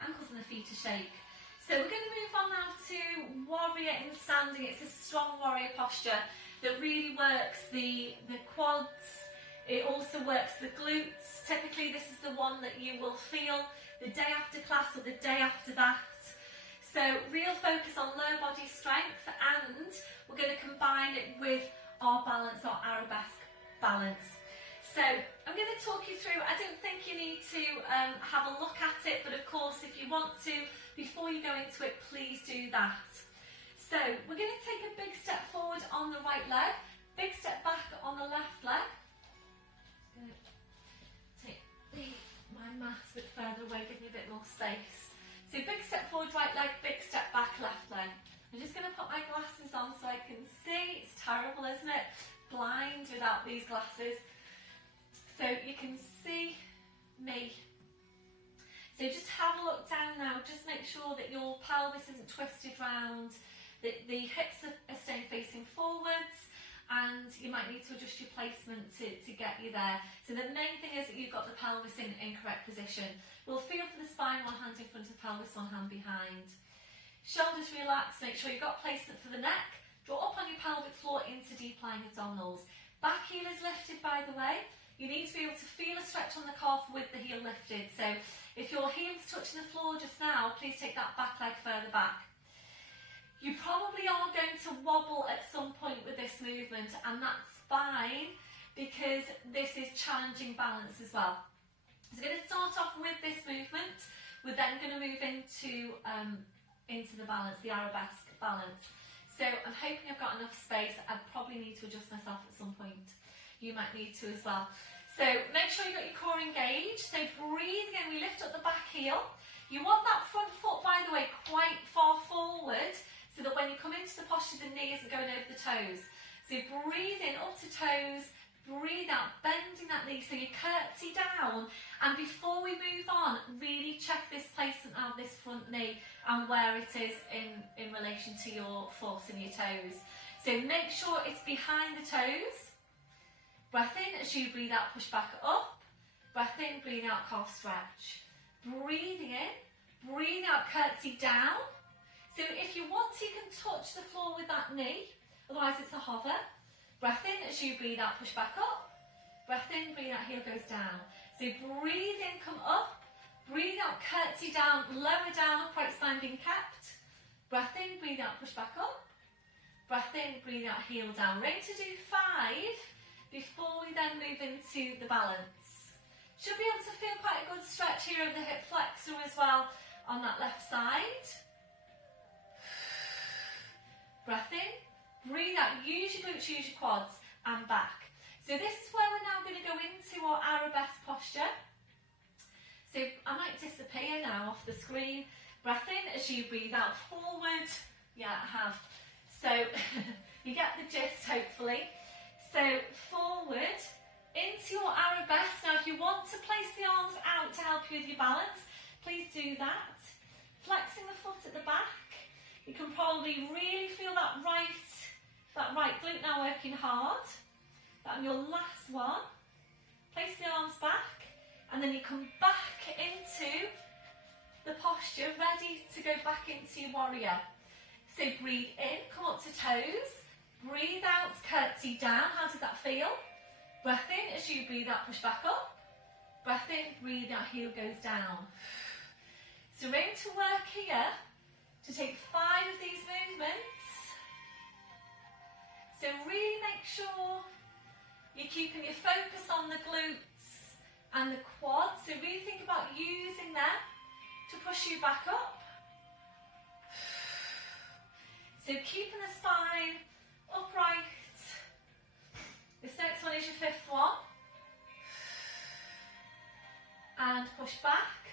ankles and the feet to shake. So we're going to move on now to warrior in standing. It's a strong warrior posture that really works the quads. It also works the glutes. Typically this is the one that you will feel the day after class or the day after that. So real focus on lower body strength, and we're going to combine it with our balance, our arabesque balance. So I'm going to talk you through, I don't think you need to have a look at it, but of course if you want to, before you go into it, please do that. So we're going to take a big step forward on the right leg, big step back on the left leg. I'm going to take my mat a bit further away, give me a bit more space. So big step forward right leg, big step back left leg. I'm just going to put my glasses on so I can see. It's terrible, isn't it? Blind without these glasses. So you can see me. So just have a look down now, just make sure that your pelvis isn't twisted round, that the hips are staying facing forwards, and you might need to adjust your placement to get you there. So the main thing is that you've got the pelvis in correct position. We'll feel for the spine, one hand in front of pelvis, one hand behind. Shoulders relaxed, make sure you've got placement for the neck. Draw up on your pelvic floor into deep lying abdominals. Back heel is lifted, by the way. You need to be able to feel a stretch on the calf with the heel lifted. So if your heel's touching the floor just now, please take that back leg further back. You probably are going to wobble at some point with this movement, and that's fine because this is challenging balance as well. So we're going to start off with this movement. We're then going to move into the balance, the arabesque balance. So I'm hoping I've got enough space. I probably need to adjust myself at some point. You might need to as well. So make sure you've got your core engaged. So breathe again, we lift up the back heel. You want that front foot, by the way, quite far forward so that when you come into the posture, the knee isn't going over the toes. So breathe in up to toes, breathe out, bending that knee so you curtsy down. And before we move on, really check this placement of this front knee and where it is in relation to your foot and your toes. So make sure it's behind the toes. Breath in as you breathe out, push back up. Breath in, breathe out, calf stretch. Breathing in, breathe out, curtsy down. So if you want to, you can touch the floor with that knee, otherwise it's a hover. Breath in as you breathe out, push back up. Breath in, breathe out, heel goes down. So breathe in, come up. Breathe out, curtsy down, lower down, upright spine being kept. Breath in, breathe out, push back up. Breath in, breathe out, heel down. We're going to do 5 before we then move into the balance. Should be able to feel quite a good stretch here of the hip flexor as well on that left side. Breath in, breathe out, use your glutes, use your quads, and back. So this is where we're now going to go into our arabesque posture. So I might disappear now off the screen. Breath in as you breathe out, forward. Yeah, I have. So you get the gist, hopefully. So forward into your arabesque. Now if you want to place the arms out to help you with your balance, please do that. Flexing the foot at the back. You can probably really feel that right glute now working hard. On your last one, place the arms back, and then you come back into the posture, ready to go back into your warrior. So breathe in, come up to toes, breathe out, curtsy down. How did that feel? Breath in as you breathe out, push back up. Breath in, breathe out, heel goes down. So we're going to work here to take 5 of these movements. So really make sure you're keeping your focus on the glutes and the quads. So really think about using them to push you back up. So keeping the spine upright. This next one is your 5th one. And push back.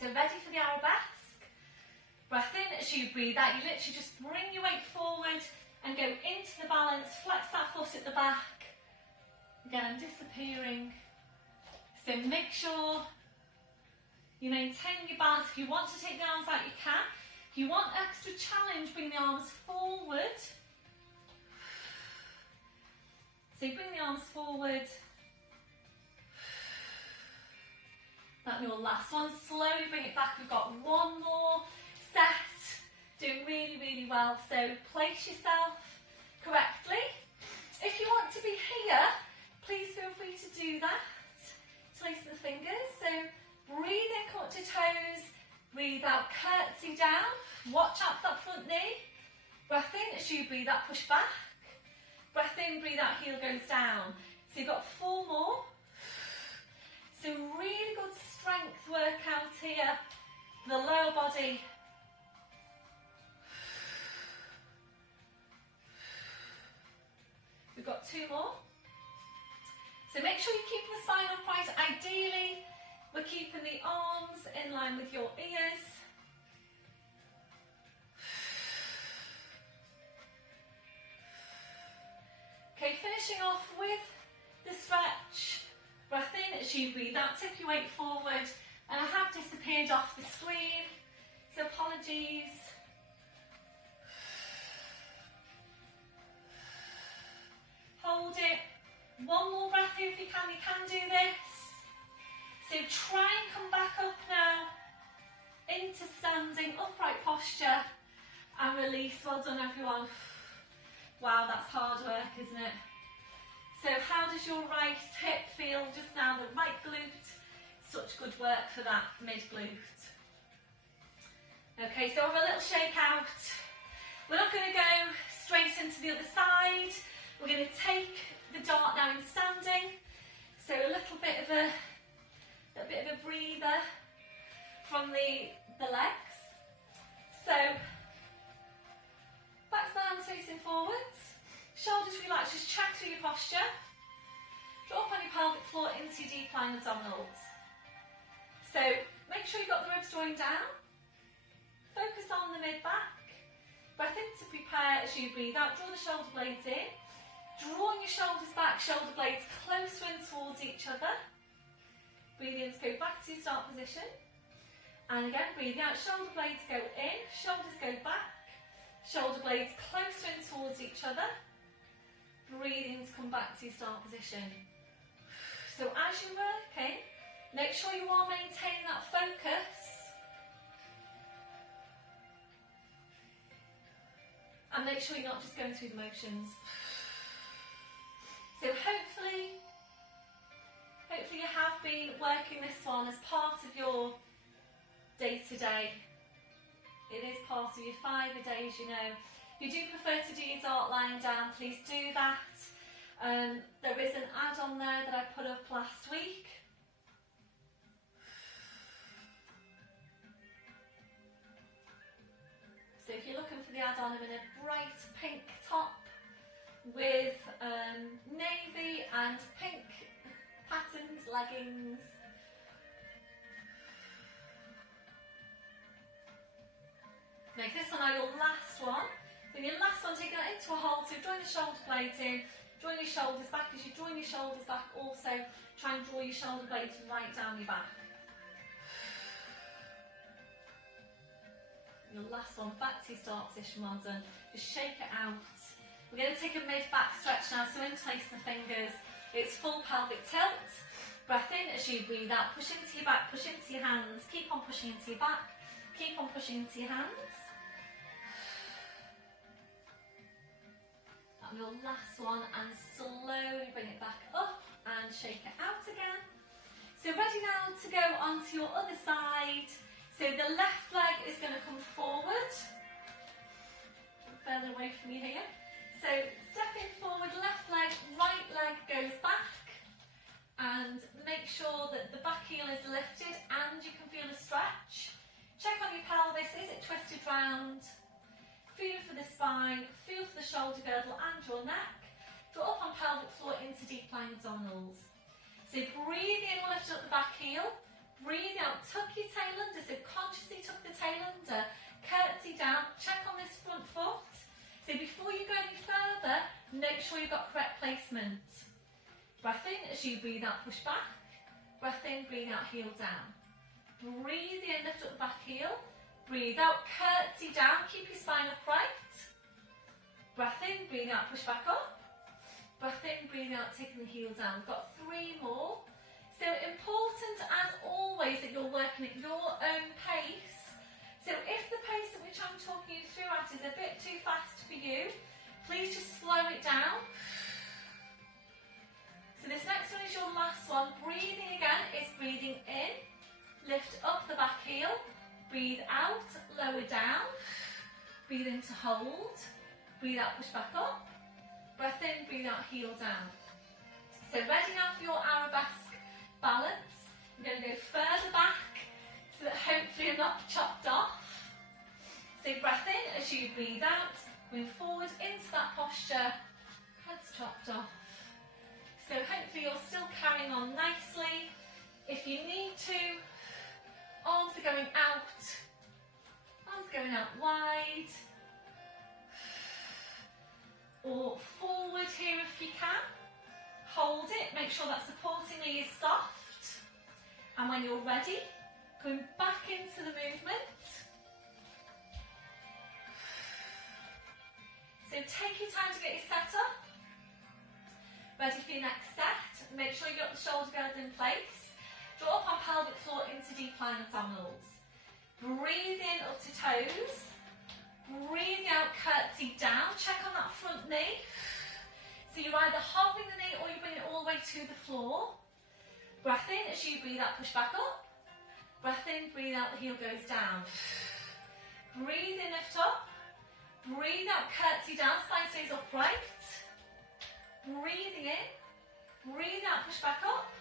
So ready for the arabesque. Breath in as you breathe out. You literally just bring your weight forward and go into the balance. Flex that foot at the back. Again, I'm disappearing. So make sure you maintain your balance. If you want to take the arms out, you can. If you want extra challenge, bring the arms forward. So you bring the arms forward. That's your last one. Slowly bring it back. We've got one more set. Doing really, really well. So place yourself correctly. If you want to be here, please feel free to do that. Place the fingers. So breathe in, come up to toes. Breathe out, curtsy down. Watch out for that front knee. Breath in as you breathe out, push back. Breath in, breathe out, heel goes down. So you've got 4 more. So really good strength workout here. The lower body. We've got 2 more. So make sure you're keeping the spine upright. Ideally, we're keeping the arms in line with your ears. Okay, finishing off with the stretch. Breath in as you breathe out, tip your weight forward. And I have disappeared off the screen, so apologies. Hold it. One more breath here if you can do this. So try and come back up now into standing upright posture and release. Well done everyone. Wow, that's hard work, isn't it? So how does your right hip feel just now? The right glute, such good work for that mid glute. Okay, so have a little shake out. We're not going to go straight into the other side. We're going to take the dart now in standing. So a little bit of a breather from the legs. So back to the hands facing forwards. Shoulders relaxed, just check through your posture. Drop on your pelvic floor into your deep lying abdominals. So make sure you've got the ribs drawing down. Focus on the mid-back. Breath in to prepare as you breathe out. Draw the shoulder blades in. Drawing your shoulders back, shoulder blades closer in towards each other. Breathe in to go back to your start position. And again, breathe out, shoulder blades go in, shoulders go back. Shoulder blades closer in towards each other. Breathe in to come back to your start position. So as you're working, make sure you are maintaining that focus. And make sure you're not just going through the motions. So hopefully you have been working this one as part of your day-to-day. It is part of your 5 a days, you know. If you do prefer to do your dart lying down, please do that. There is an add-on there that I put up last week. So if you're looking for the add-on, I'm in a bright pink top with navy and pink patterned leggings. Make this one now your last one. So your last one, take that into a hold. So drawing the shoulder blades in, drawing your shoulders back. As you're drawing your shoulders back, also try and draw your shoulder blades right down your back. Your last one, back to your start position, well done. Just shake it out. We're going to take a mid-back stretch now, so interlace the fingers. It's full pelvic tilt. Breath in as you breathe out. Push into your back, push into your hands. Keep on pushing into your back. Keep on pushing into your hands. And your last one, and slowly bring it back up and shake it out again. So ready now to go onto your other side. So the left leg is going to come forward. Further away from you here. So stepping forward, left leg, right leg goes back. And make sure that the back heel is lifted and you can feel a stretch. Check on your pelvis, is it twisted round? Feel for the spine, feel for the shoulder girdle and your neck. Draw up on pelvic floor into deep lying abdominals. So breathe in, lift up the back heel. Breathe out, tuck your tail under, so consciously tuck the tail under. Curtsy down, check on this front foot. So before you go any further, make sure you've got correct placement. Breath in as you breathe out, push back. Breath in, breathe out, heel down. Breathe in, lift up the back heel. Breathe out, curtsy down, keep your spine upright. Breath in, breathe out, push back up. Breath in, breathe out, taking the heel down. We've got 3 more. So important as always that you're working at your own pace. So if the pace at which I'm talking you through at is a bit too fast for you, please just slow it down. So this next one is your last one. Breathing again, it's breathing in, lift up the back heel, breathe out, lower down, breathe in to hold, breathe out, push back up, breath in, breathe out, heel down. So ready now for your arabesque balance. I'm going to go further back so that hopefully I'm not chopped off. So breath in as you breathe out, move forward into that posture, head's chopped off. So hopefully you're still carrying on nicely. If you need to, arms are going out wide, or forward here if you can. Hold it, make sure that supporting knee is soft. And when you're ready, going back into the movement. So take your time to get your set up. Ready for your next set. Make sure you got the shoulder girdle in place. Draw up on pelvic floor into deep lying abdominals. Breathe in up to toes. Breathe out, curtsy down. Check on that front knee. So you're either hovering the knee or you bring it all the way to the floor. Breath in as you breathe out, push back up. Breath in, breathe out, the heel goes down. Breathe in, lift up. Breathe out, curtsy down, spine stays upright. Breathing in. Breathe out, push back up.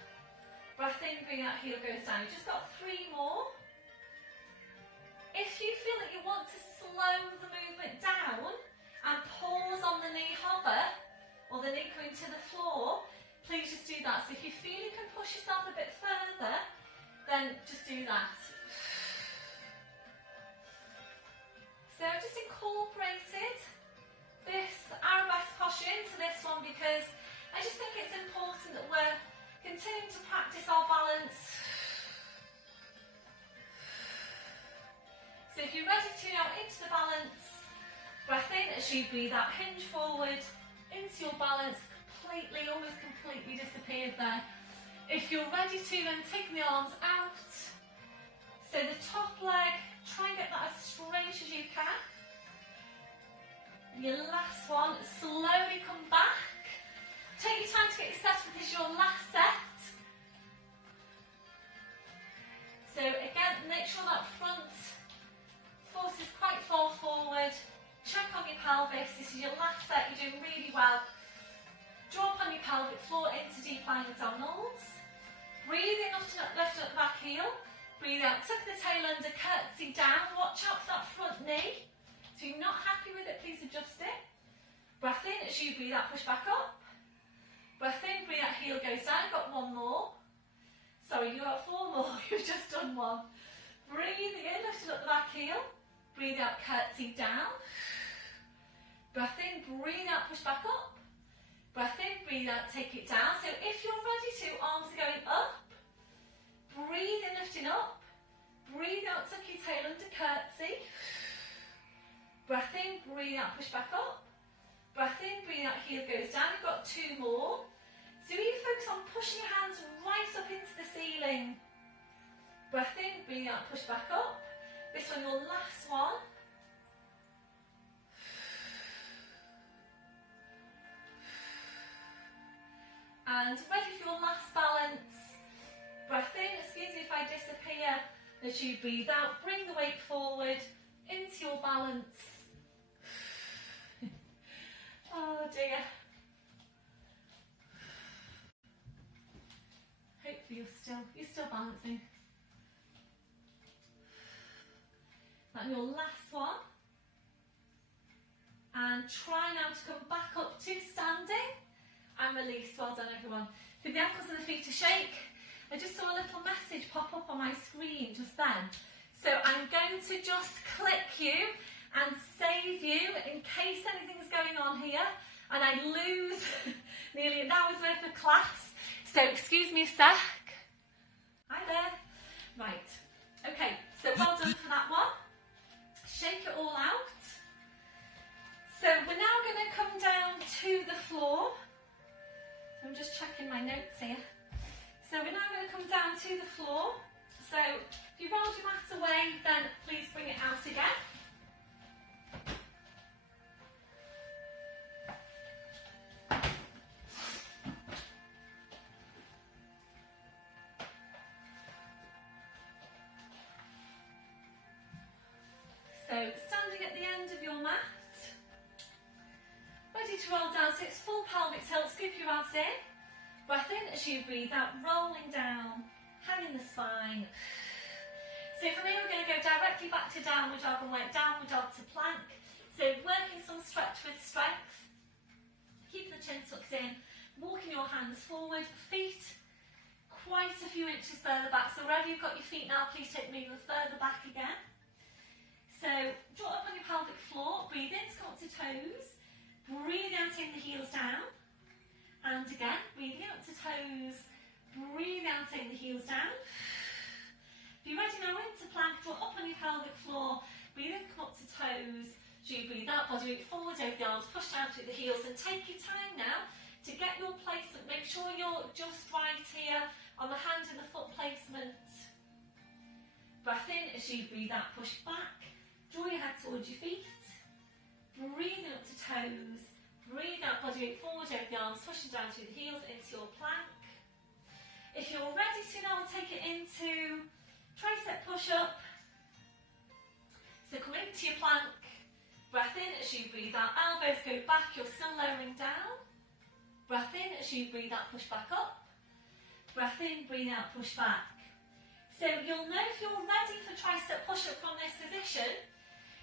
Breath in, breathe out, heel goes down. You've just got 3 more. If you feel that you want to slow the movement down and pause on the knee hover, or the knee coming to the floor, please just do that. So if you feel you can push yourself a bit further, then just do that. So I've just incorporated this arabesque posture into this one because I just think it's important that we're continuing to practice our balance. So if you're ready to now into the balance, breath in as you breathe out, hinge forward into your balance, completely, almost completely disappeared there. If you're ready to, then take the arms out. So the top leg, try and get that as straight as you can. Your last one, slowly come back. Take your time to get your set up as your last set. So again, make sure that front foot is quite far forward. Check on your pelvis. This is your last set. You're doing really well. Draw up on your pelvic floor into deep lying abdominals. Breathe in, lift up the back heel. Breathe out, tuck the tail under, curtsy down. Watch out for that front knee. So if you're not happy with it, please adjust it. Breath in as you breathe out, push back up. Breath in, breathe out, heel goes down. Got 1 more. Sorry, you got 4 more. You've just done 1. Breathing in, lifting up the back heel. Breathe out, curtsy down. Breath in, breathe out, push back up. Breath in, breathe out, take it down. So if you're ready to, arms are going up. Breathe in, lifting up. Breathe out, tuck your tail under, curtsy. Breath in, breathe out, push back up. Breath in, breathe out, heel goes down. We've got 2 more. So you focus on pushing your hands right up into the ceiling. Breath in, breathe out, push back up. This one, your last one. And ready for your last balance. Breath in, excuse me if I disappear. As you breathe out, bring the weight forward into your balance. Oh dear. Hopefully you're still balancing. And your last one. And try now to come back up to standing and release. Well done everyone. For the ankles and the feet to shake. I just saw a little message pop up on my screen just then. So I'm going to just click you and save you in case anything's going on here and I lose nearly an hour's worth of class. So excuse me a sec. Hi there. Right. Okay, so well done for that one. Shake it all out. So we're now going to come down to the floor. I'm just checking my notes here. So we're now going to come down to the floor. So if you rolled your mat away, then please bring it out again. So standing at the end of your mat, ready to roll down, so it's full pelvic tilt, scoop your abs in. Breath in as you breathe out, rolling down, hanging the spine. So from here we're going to go directly back to downward dog and work downward dog to plank. So working some stretch with strength. Keep the chin tucked in, walking your hands forward, feet quite a few inches further back. So wherever you've got your feet now, please take them even further back again. So draw up on your pelvic floor, breathe in to come up to toes, breathe out in the heels down, and again, breathing out to toes, breathe out in the heels down. If you're ready now into plank, draw up on your pelvic floor, breathe in, come up to toes, as you breathe out, body weight forward over the arms, push down through the heels, and take your time now to get your placement, make sure you're just right here on the hand and the foot placement. Breath in as you breathe out, push back. Draw your head towards your feet, breathing up to toes, breathe out, body weight forward over the arms, pushing down through the heels into your plank. If you're ready to now, we'll take it into tricep push-up. So come into your plank, Breath in as you breathe out, elbows go back, you're still lowering down. Breath in as you breathe out, push back up. Breath in, breathe out, push back. So you'll know if you're ready for tricep push-up from this position,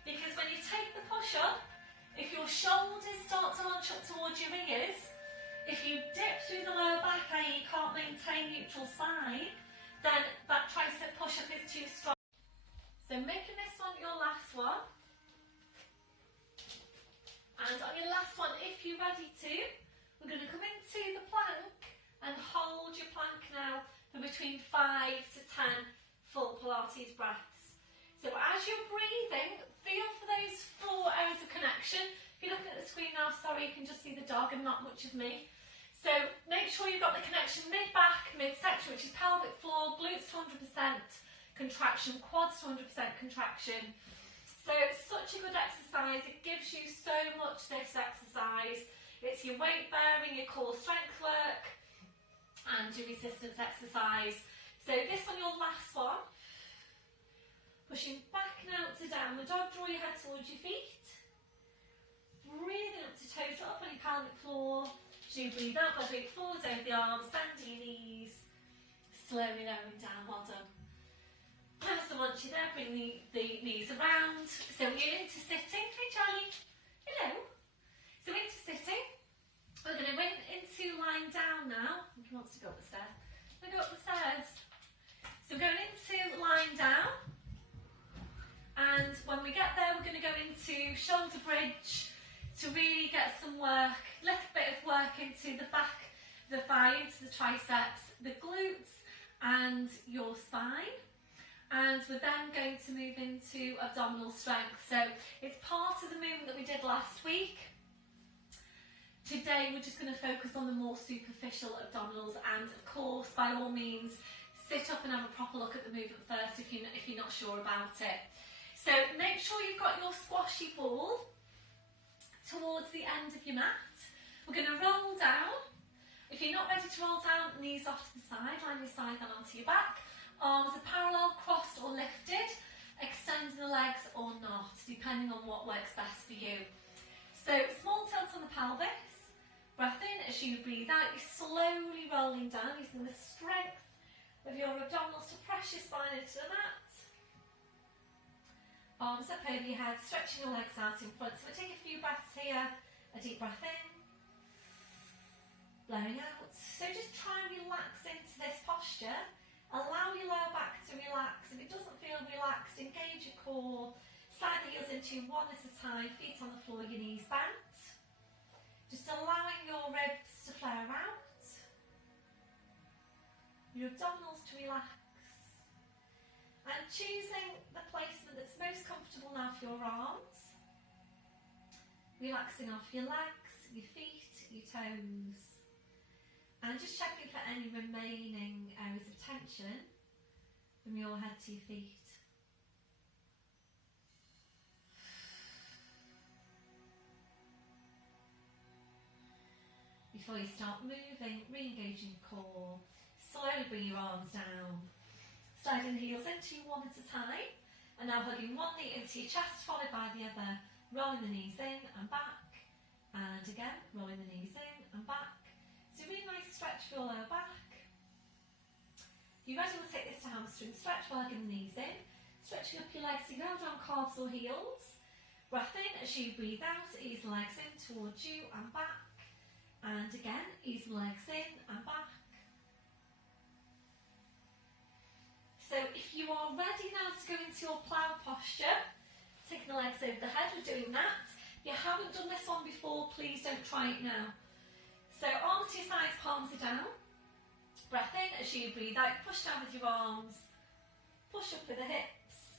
because when you take the push-up, if your shoulders start to launch up towards your ears, if you dip through the lower back, i.e. you can't maintain neutral spine, then that tricep push-up is too strong. So making this one your last one. And on your last one, if you're ready to, we're going to come into the plank and hold your plank now for between 5 to 10 full Pilates breaths. So as you're breathing, feel for those 4 areas of connection. If you're looking at the screen now, sorry, you can just see the dog and not much of me. So make sure you've got the connection mid-back, midsection, which is pelvic floor, glutes to 100% contraction, quads to 100% contraction. So it's such a good exercise. It gives you so much, this exercise. It's your weight bearing, your core strength work, and your resistance exercise. So this one, your last one. Pushing back now to downward dog, draw your head towards your feet. Breathing up to toes, drop on your pelvic floor. As you breathe out, by weight forwards over the arms, bend your knees. Slowly lowering down, well done. So once you're there, bring the knees around. So you're into sitting. Hey Charlie. Hello. So into sitting. We're going to went into lying down now. I think he wants to go up the stairs. We're going to go up the stairs. So we're going into lying down. And when we get there, we're going to go into shoulder bridge to really get some work, a little bit of work into the back of the thigh, into the triceps, the glutes and your spine. And we're then going to move into abdominal strength. So it's part of the movement that we did last week. Today we're just going to focus on the more superficial abdominals, and of course, by all means, sit up and have a proper look at the movement first if you're not sure about it. So make sure you've got your squashy ball towards the end of your mat. We're going to roll down. If you're not ready to roll down, knees off to the side, line your side then onto your back. Arms are parallel, crossed or lifted, extending the legs or not, depending on what works best for you. So small tilt on the pelvis, breath in as you breathe out, you're slowly rolling down using the strength of your abdominals to press your spine into the mat. Arms up over your head, stretching your legs out in front. So we'll take a few breaths here, a deep breath in, blowing out. So just try and relax into this posture. Allow your lower back to relax. If it doesn't feel relaxed, engage your core. Slide the heels into one at a time, feet on the floor, your knees bent. Just allowing your ribs to flare out. Your abdominals to relax. And choosing the placement that's most comfortable now for your arms. Relaxing off your legs, your feet, your toes. And just checking for any remaining areas of tension from your head to your feet. Before you start moving, re-engaging your core. Slowly bring your arms down. Sliding the heels into you one at a time. And now hugging one knee into your chest, followed by the other. Rolling the knees in and back. And again, rolling the knees in and back. So really nice stretch for your lower back. If you're ready, we'll take this to hamstring stretch while hugging the knees in. Stretching up your legs so you go down calves or heels. Breath in as you breathe out, ease the legs in towards you and back. And again, ease the legs in and back. So if you are ready now to go into your plough posture, taking the legs over the head, we're doing that. If you haven't done this one before, please don't try it now. So arms to your sides, palms are down. Breath in as you breathe out, push down with your arms. Push up with the hips.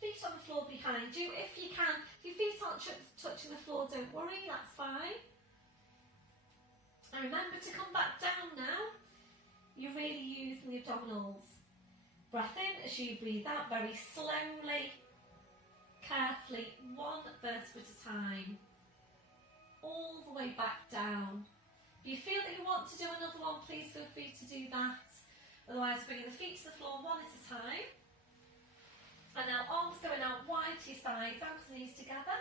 Feet on the floor behind you. If you can, if your feet aren't touching the floor, don't worry, that's fine. And remember to come back down now. You're really using the abdominals. Breath in as you breathe out, very slowly, carefully, one vertebra at a time. All the way back down. If you feel that you want to do another one, please feel free to do that. Otherwise, bringing the feet to the floor one at a time. And now arms going out wide to your sides, ankles and knees together.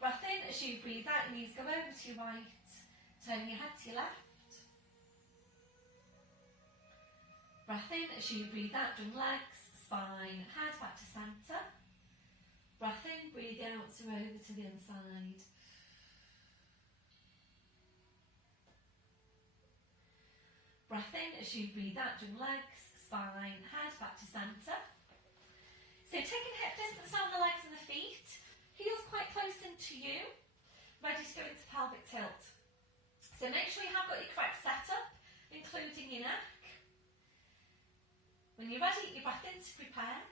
Breath in as you breathe out, your knees go over to your right, turn your head to your left. Breath in as you breathe out, bring legs, spine, head back to centre. Breath in, breathe out, so over to the other side. Breath in as you breathe out, bring legs, spine, head back to centre. So taking hip distance down the legs and the feet, heels quite close into you, ready to go into pelvic tilt. So make sure you have got your correct setup, including your neck. When you're ready, you breath in to prepare.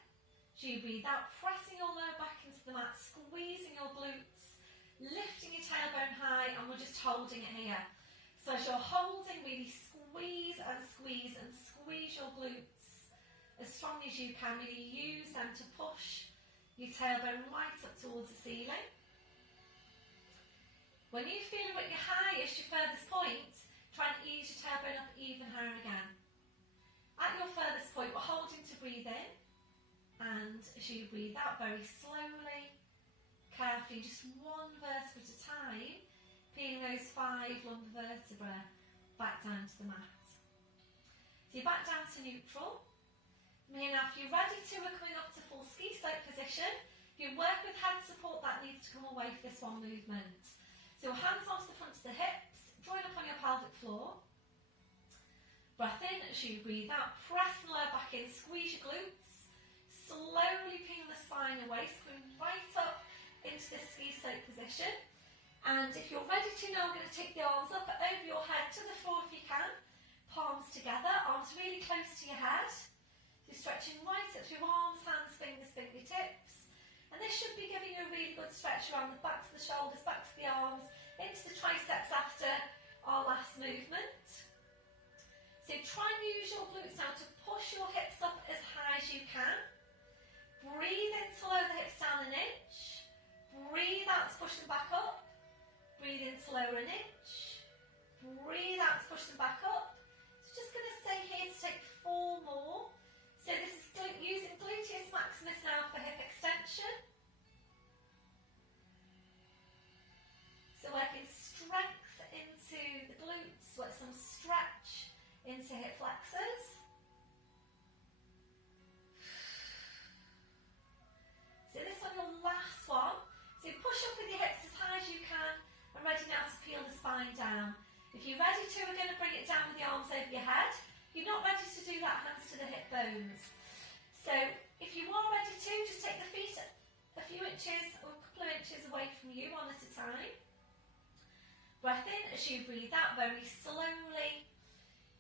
As you breathe out, pressing your lower back into the mat, squeezing your glutes, lifting your tailbone high, and we're just holding it here. So as you're holding, really squeeze and squeeze and squeeze your glutes as strong as you can. Really use them to push your tailbone right up towards the ceiling. When you feel at your highest, your furthest point, try and ease your tailbone up even higher again. At your furthest point, we're holding to breathe in, and as you breathe out very slowly, carefully, just one vertebra at a time, peeling those 5 lumbar vertebrae back down to the mat. So you're back down to neutral. From here now, if you're ready to, we're coming up to full ski slope position. If you work with head support, that needs to come away for this one movement. So hands onto the front of the hips, drawing up on your pelvic floor. Breath in as you breathe out, press the lower back in, squeeze your glutes, slowly peel the spine away, coming right up into this ski slope position. And if you're ready to now, I'm going to take the arms up over your head to the floor if you can, palms together, arms really close to your head. You're stretching right up through arms, hands, fingers, fingertips. And this should be giving you a really good stretch around the backs of the shoulders, back to the arms, into the triceps after our last movement. So try and use your glutes now to push your hips up as high as you can. Breathe in to lower the hips down an inch. Breathe out to push them back up. Breathe in to lower an inch. Breathe out to push them back up. So just going to stay here to take 4 more. So this is using gluteus maximus now for hip extension. So working strength into the glutes, with some stretch into hip flexors. So this one, your last one. So push up with your hips as high as you can and ready now to peel the spine down. If you're ready to, we're going to bring it down with the arms over your head. If you're not ready to do that, hands to the hip bones. So if you are ready to, just take the feet a few inches or a couple of inches away from you, one at a time. Breath in as you breathe out very slowly.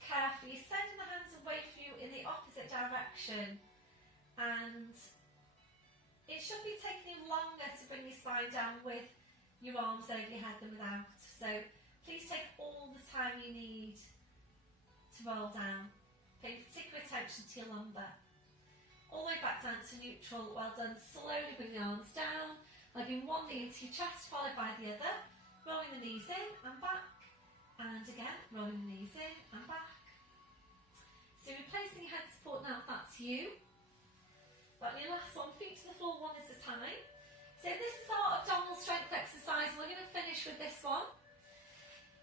Carefully sending the hands away from you in the opposite direction, and it should be taking you longer to bring your spine down with your arms over your head than without. So please take all the time you need to roll down, paying particular attention to your lumbar. All the way back down to neutral. Well done. Slowly bring the arms down, legging one knee into your chest followed by the other, rolling the knees in and back, and again rolling the knees in and back. So replacing your head support now if that's you. But your last one, feet to the floor one at a time. So this is our abdominal strength exercise. We're going to finish with this one.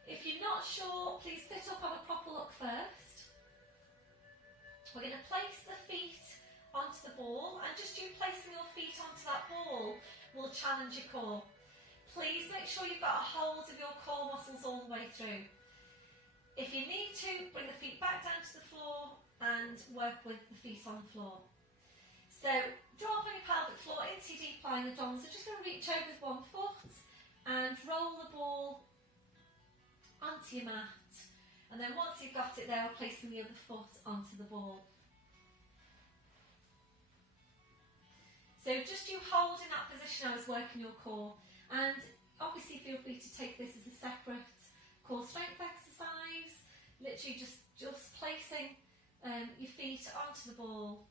If you're not sure, please sit up, have a proper look first. We're going to place the feet onto the ball, and just you placing your feet onto that ball will challenge your core. Please make sure you've got a hold of your core muscles all the way through. If you need to, bring the feet back down to the floor and work with the feet on the floor. So draw up on your pelvic floor into your deep lying abdominals. So just going to reach over with one foot and roll the ball onto your mat. And then once you've got it there, we're placing the other foot onto the ball. So just you hold in that position as working your core. And obviously feel free to take this as a separate core strength exercise. Literally just placing your feet onto the ball,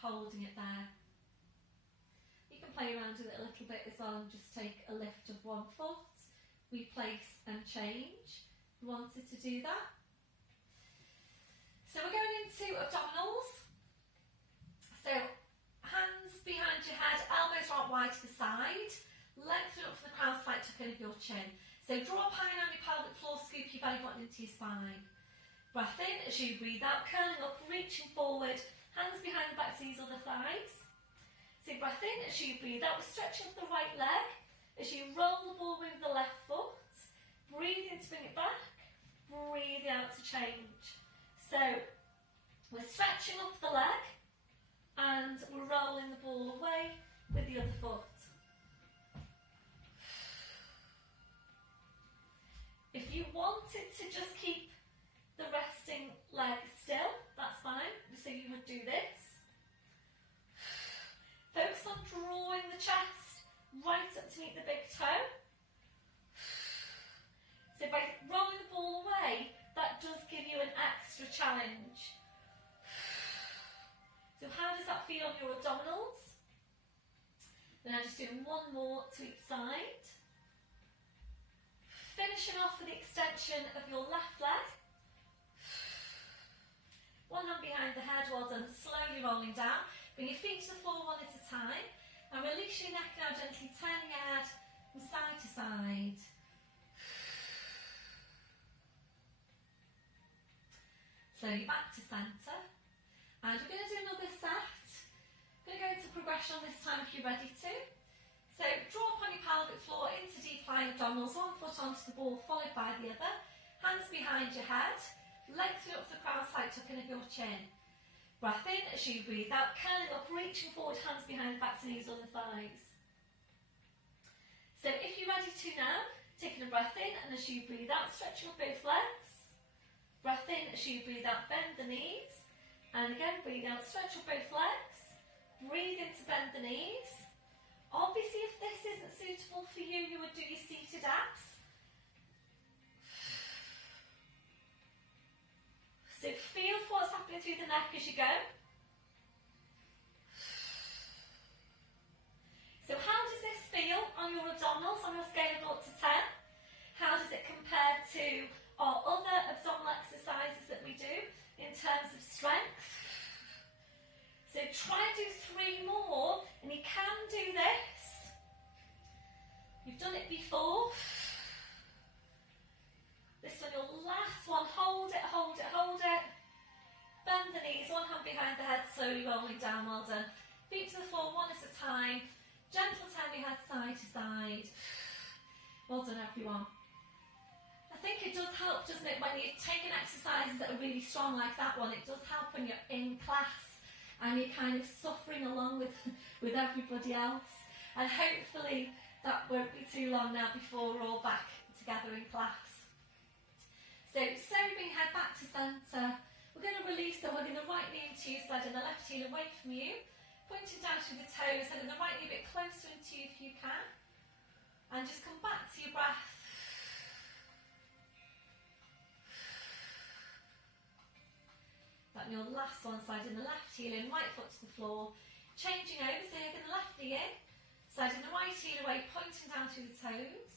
holding it there. You can play around with it a little bit as well and just take a lift of one foot, replace and change if you wanted to do that. So we're going into abdominals. So hands behind your head, elbows are out wide to the side, lengthen up from the crown side, tuck in of your chin. So draw up high on your pelvic floor, scoop your belly button into your spine. Breath in as you breathe out, curling up, reaching forward, hands behind the back, knees or the thighs. So breath in as you breathe out, stretching up the right leg, as you roll the ball with the left foot. Breathe in to bring it back, breathe out to change. So we're stretching up the leg and we're rolling the ball away with the other foot. If you wanted to just keep the resting leg still, that's fine. So you would do this. Focus on drawing the chest right up to meet the big toe. So by rolling the ball away, that does give you an extra challenge. So how does that feel on your abdominals? Then I'm just doing one more to each side. Finishing off with the extension of your left leg. One hand behind the head, well done, slowly rolling down. Bring your feet to the floor one at a time. And release your neck now, gently turning your head from side to side. Slowly back to centre. And we're going to do another set. We're going to go into progression this time if you're ready to. So draw up on your pelvic floor into deep lying abdominals, one foot onto the ball followed by the other. Hands behind your head, lengthen up the crown side, tucking of your chin. Breath in as you breathe out, curling up, reaching forward, hands behind the backs and knees on the thighs. So if you're ready to now, taking a breath in and as you breathe out, stretching up both legs. Breath in as you breathe out, bend the knees. And again, breathe out, stretch up both legs. Breathe in to bend the knees. Obviously, if this isn't suitable for you, you would do your seated abs. So feel for what's happening through the neck as you go. So how does this feel on your abdominals on a scale of 0 to 10? How does it compare to our other abdominal exercises that we do in terms of strength? So try and do 3 more, and you can do this. You've done it before. This one, your last one, hold it, hold it, hold it. Bend the knees, one hand behind the head, slowly rolling down, well done. Feet to the floor, one at a time. Gentle turn your head side to side. Well done, everyone. I think it does help, doesn't it, when you're taking exercises that are really strong like that one. It does help when you're in class and you're kind of suffering along with everybody else. And hopefully that won't be too long now before we're all back together in class. So slowly bring your head back to centre. We're going to release the hugging the right knee into your side and the left heel away from you. Pointing down through the toes, and the right knee a bit closer into you if you can. And just come back to your breath. That your last one, side in the left heel in, right foot to the floor. Changing over, so hugging the left knee in. Side in the right heel away, pointing down through the toes.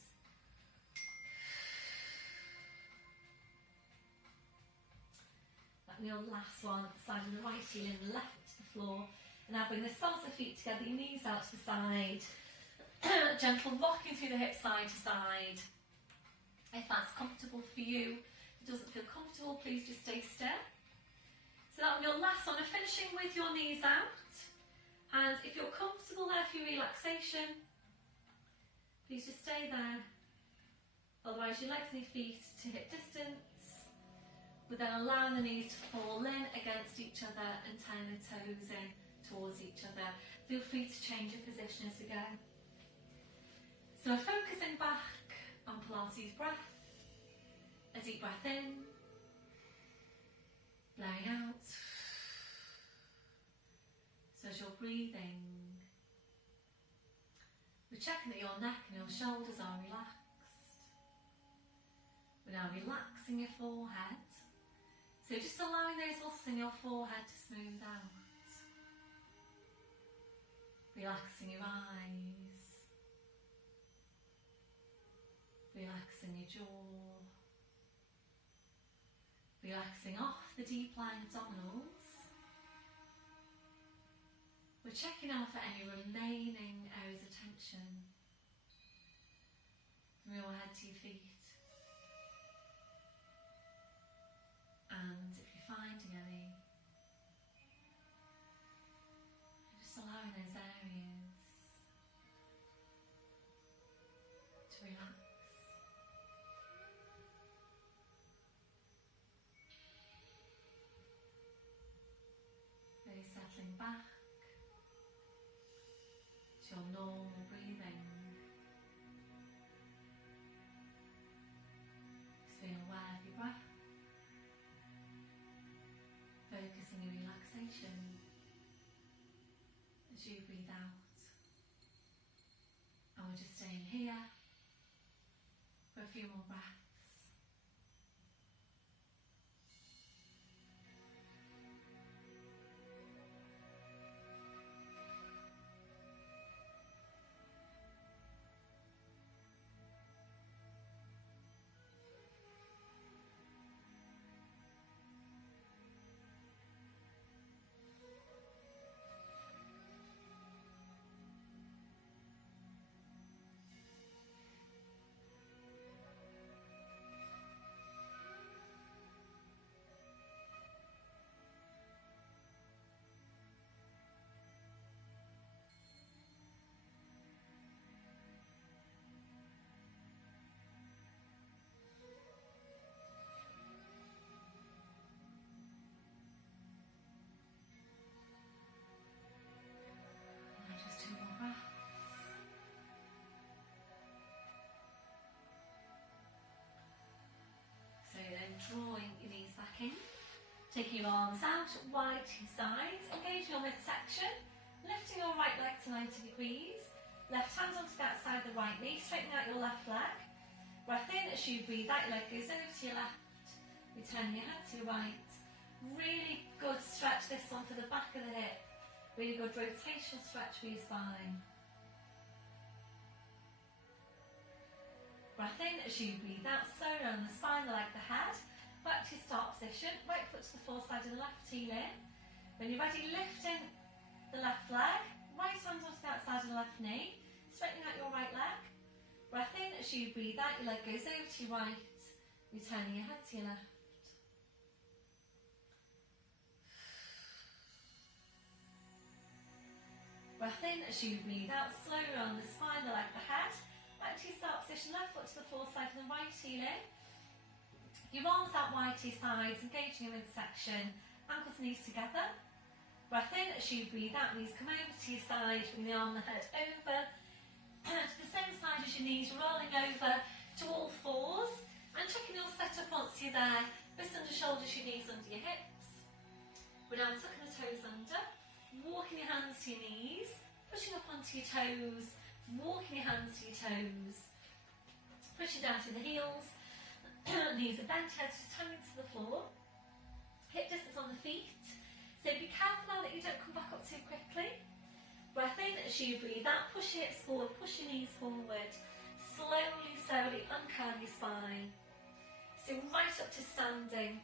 That your last one, side in the right heel in, left to the floor. And now bring the soles of the feet together, your knees out to the side. Gentle rocking through the hips side to side. If that's comfortable for you, if it doesn't feel comfortable, please just stay still. So that will be your last one, and finishing with your knees out. And if you're comfortable there for your relaxation, please just stay there. Otherwise, your legs and your feet to hip distance, but then allowing the knees to fall in against each other and turn the toes in towards each other. Feel free to change your position as we go. So we're focusing back on Pilates breath. A deep breath in, blowing out. So as you're breathing, we're checking that your neck and your shoulders are relaxed. We're now relaxing your forehead. So just allowing those muscles in your forehead to smooth out. Relaxing your eyes. Relaxing your jaw. Relaxing off the deep lying abdominals. We're checking out for any remaining areas of tension from your head to your feet. And if you're finding any, just allowing those areas to relax. Really settling back to your normal breathing. Just being aware of your breath. Focusing your relaxation as you breathe out. And we're just staying here for a few more breaths. Just 2 more breaths. So then drawing your knees back in, taking your arms out wide to your sides, engaging your midsection, lifting your right leg to 90 degrees, left hand onto the outside of the right knee, straightening out your left leg. Breath in as you breathe out, your leg goes over to your left, return your head to your right. Really good stretch this one for the back of the hip. Really good rotational stretch for your spine. Breath in as you breathe out, slow down the spine, the leg, the head. Back to your start position, right foot to the foreside of the left heel in. When you're ready, lifting the left leg, right hand onto the outside of the left knee, straightening out your right leg. Breath in as you breathe out, your leg goes over to your right, returning your head to your left. Breath in as you breathe out, slow around the spine, the leg, the head. Back to your start position, left foot to the foreside of the right heel in. Your arms out wide to your sides, engaging your midsection, ankles and knees together. Breath in as you breathe out, knees come over to your side, bring the arm and the head over. To the same side as your knees, rolling over to all fours. And checking your setup once you're there, wrists under shoulders, your knees under your hips. We're now tucking the toes under. Walking your hands to your knees, pushing up onto your toes, walking your hands to your toes, pushing down to the heels, knees are bent, heads just hanging to the floor, hip distance on the feet, so be careful now that you don't come back up too quickly. Breath in as you breathe out, push your hips forward, push your knees forward, slowly uncurl your spine, so right up to standing.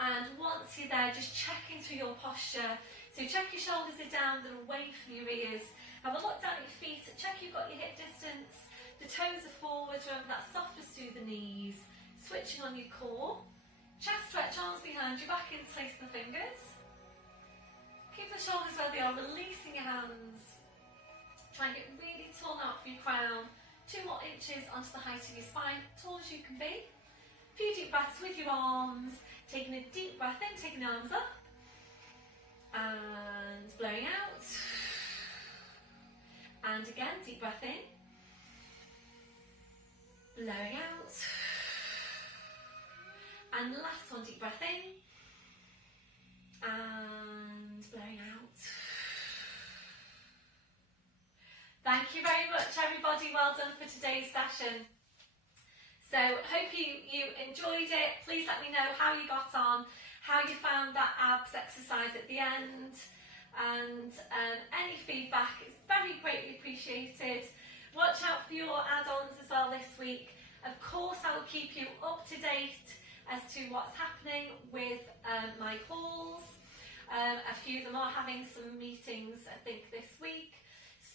And once you're there, just checking through your posture. So check your shoulders are down, they're away from your ears. Have a look down at your feet, check you've got your hip distance. The toes are forward, remember that softness through the knees. Switching on your core. Chest stretch, arms behind you, back interlacing the fingers. Keep the shoulders where they are, releasing your hands. Try and get really tall out for your crown. 2 more inches onto the height of your spine, tall as you can be. A few deep breaths with your arms. Taking a deep breath in, taking the arms up. And blowing out. And again, deep breath in. Blowing out. And last one, deep breath in. And blowing out. Thank you very much, everybody. Well done for today's session. So hope you enjoyed it. Please let me know how you got on, how you found that abs exercise at the end, and any feedback is very greatly appreciated. Watch out for your add-ons as well this week. Of course, I will keep you up to date as to what's happening with my hauls. A few of them are having some meetings, I think, this week.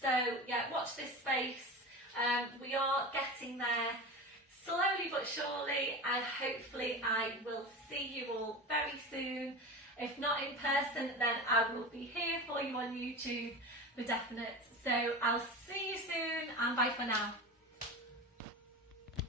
So yeah, watch this space. We are getting there slowly but surely, and hopefully I will see you all very soon. If not in person, then I will be here for you on YouTube for definite. So I'll see you soon, and bye for now.